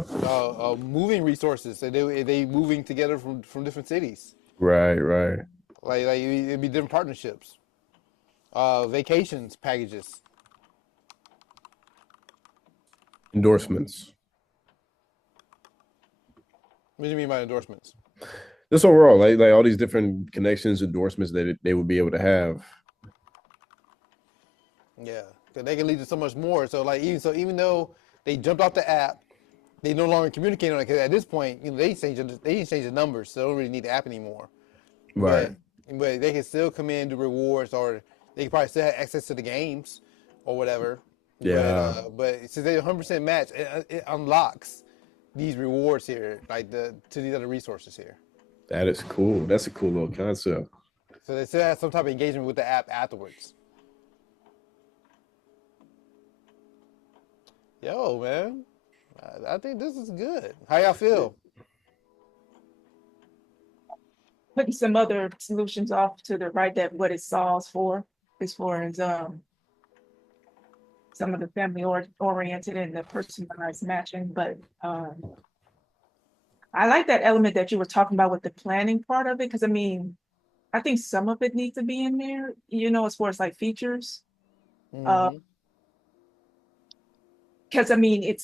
Moving resources. So they moving together from different cities. Right. Right. Like it'd be different partnerships. Vacations packages. Endorsements. What do you mean by endorsements? Just overall, like all these different connections, endorsements that they would be able to have. Yeah, because they can lead to so much more. So like even though they jumped off the app, they no longer communicate on it. Because at this point, they change the numbers, so they don't really need the app anymore. Right. But they can still come in, do rewards, or they can probably still have access to the games or whatever. Yeah. But since they're 100% match, it unlocks these rewards here, like to these other resources here. That is cool. That's a cool little concept. So they still have some type of engagement with the app afterwards. Yo, man, I think this is good. How y'all feel? Putting some other solutions off to the right, that what it solves for, as far as some of the family oriented and the personalized matching. But I like that element that you were talking about with the planning part of it, because I mean, I think some of it needs to be in there, as far as like features. Mm-hmm. Because I mean,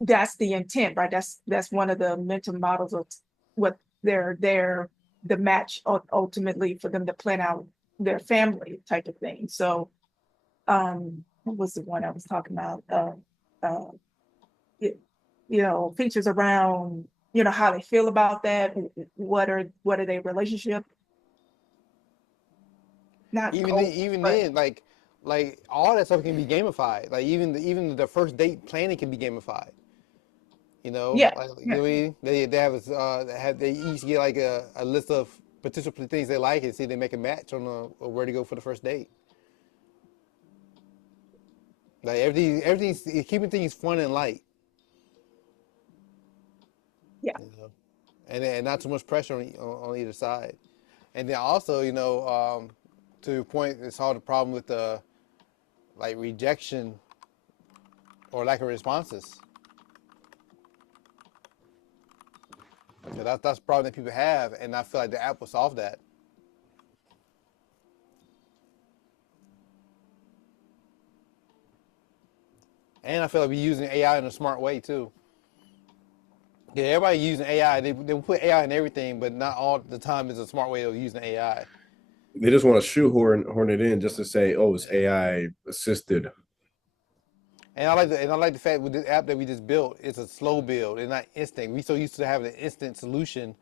that's the intent, right? That's one of the mental models of what the match ultimately for them to plan out their family type of thing. So what was the one I was talking about? It, features around, how they feel about that, what are their relationship, not Even then, like all that stuff can be gamified. Like even the first date planning can be gamified. yeah, Like yeah, they each get like a list of potential things they like, and see they make a match on where to go for the first date. Like everything's keeping things fun and light. yeah. And not too much pressure on either side. And then also, to your point, it's all the problem with the like rejection or lack of responses. So that's the problem that people have, and I feel like the app will solve that. And I feel like we're using AI in a smart way too. Yeah, everybody using AI. They put AI in everything, but not all the time is a smart way of using AI. They just want to shoehorn it in just to say, "Oh, it's AI assisted." And I like the fact with this app that we just built, it's a slow build. It's not instant. We so used to having an instant solution,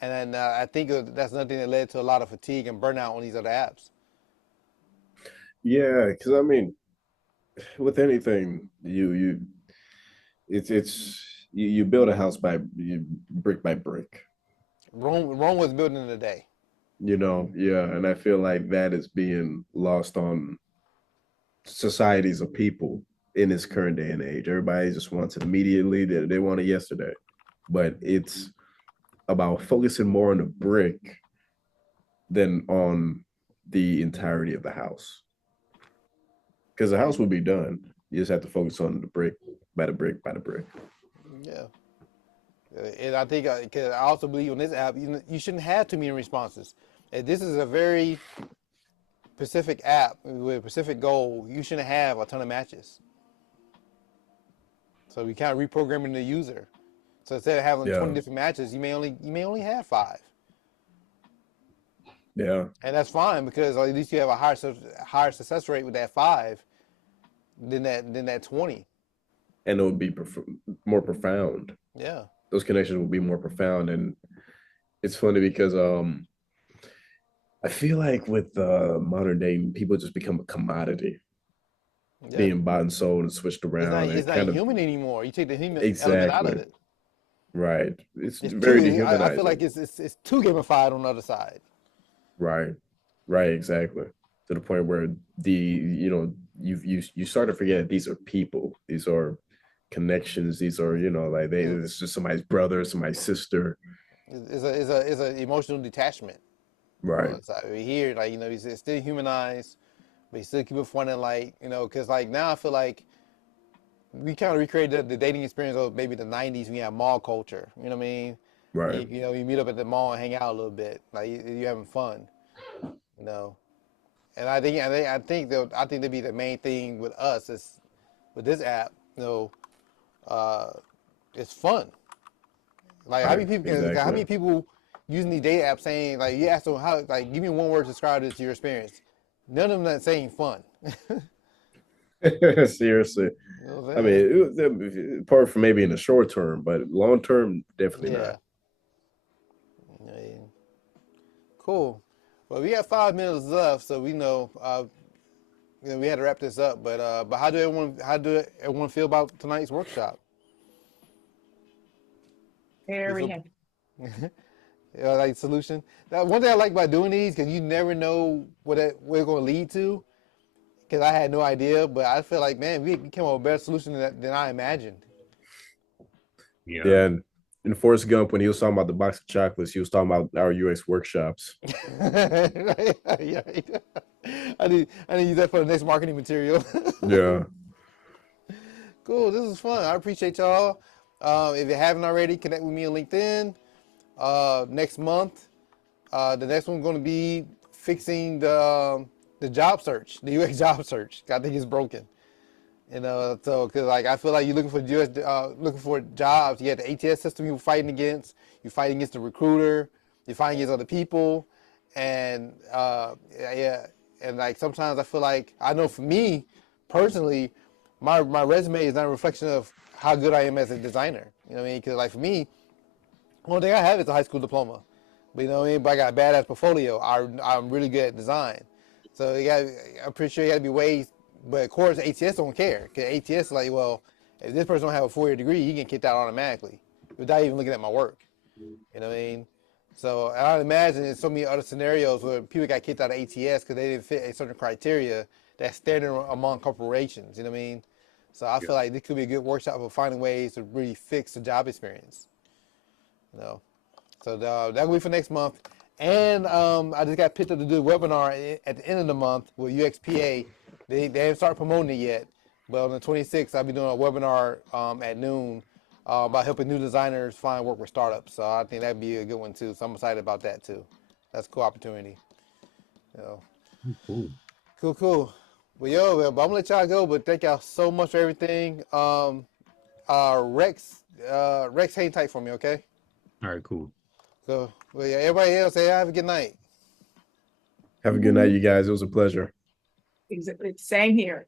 and then I think that's another thing that led to a lot of fatigue and burnout on these other apps. Yeah, because I mean, with anything, it's you build a house brick by brick. Rome was built in a day. Yeah, and I feel like that is being lost on societies of people in this current day and age. Everybody just wants it immediately. They want it yesterday, but it's about focusing more on the brick than on the entirety of the house. Because the house will be done. You just have to focus on the brick by the brick by the brick. Yeah. And I think, because I also believe on this app, you shouldn't have too many responses. And this is a very specific app with a specific goal. You shouldn't have a ton of matches. So we kind of reprogramming the user. So instead of having 20 different matches, you may only have 5. Yeah. And that's fine, because at least you have a higher success rate with that 5 than that 20. And it would be more profound. Yeah. Those connections will be more profound. And it's funny because I feel like with modern day, people just become a commodity, being bought and sold and switched around. It's not human anymore. You take the human element out of it. Right. It's very dehumanizing. I feel like it's too gamified on the other side. Right. Right. Exactly. To the point where you start to forget that these are people. These are connections. These are like it's just somebody's brother, somebody's sister. It's an emotional detachment. Right. Here, it's still humanized, but you still keep it fun and light. Because now I feel like we kind of recreated the dating experience of maybe the 90s when you had mall culture. You know what I mean? Right. You meet up at the mall and hang out a little bit. Like you're having fun. And I think that'd be the main thing with us is with this app. It's fun. Like how many people using these data apps saying, like, you ask them how, like, give me one word to describe this to your experience. None of them are saying fun. Seriously. I mean, apart from maybe in the short term, but long term, definitely not. Cool. Well, we have 5 minutes left, so we know we had to wrap this up. But how do everyone feel about tonight's workshop? Very happy. Like solution. Now, one thing I like about doing these, because you never know what it's going to lead to. Because I had no idea, but I feel like, man, we came up with a better solution than I imagined. Yeah. And in Forrest Gump, when he was talking about the box of chocolates, he was talking about our UX workshops. Yeah. I need to use that for the next marketing material. Yeah. Cool. This is fun. I appreciate y'all. If you haven't already, connect with me on LinkedIn. Next month, the next one's going to be fixing the job search, the UX job search. I think it's broken. So because like I feel like you're looking for jobs. You have the ATS system you're fighting against. You're fighting against the recruiter. You're fighting against other people, and and like sometimes I feel like I know for me personally, my resume is not a reflection of how good I am as a designer. You know what I mean? Because like for me, one thing I have is a high school diploma, but you know what I mean. But I got a badass portfolio. I'm really good at design. So I'm pretty sure you got to be ways. But of course, ATS don't care, because ATS is like, well, if this person don't have a 4-year degree, he can get kicked out automatically without even looking at my work. You know what I mean? So I'd imagine there's so many other scenarios where people got kicked out of ATS because they didn't fit a certain criteria that's standard among corporations. You know what I mean? So I feel like this could be a good workshop for finding ways to really fix the job experience. So that'll be for next month. And I just got picked up to do a webinar at the end of the month with UXPA. They haven't started promoting it yet, but on the 26th, I'll be doing a webinar at noon about helping new designers find work with startups. So I think that'd be a good one too. So I'm excited about that too. That's a cool opportunity. Cool. Cool. Well, I'm gonna let y'all go, but thank y'all so much for everything. Rex, hang tight for me, okay? All right, cool. So, well, yeah, everybody else, have a good night. Have a good night, you guys. It was a pleasure. Exactly. Same here.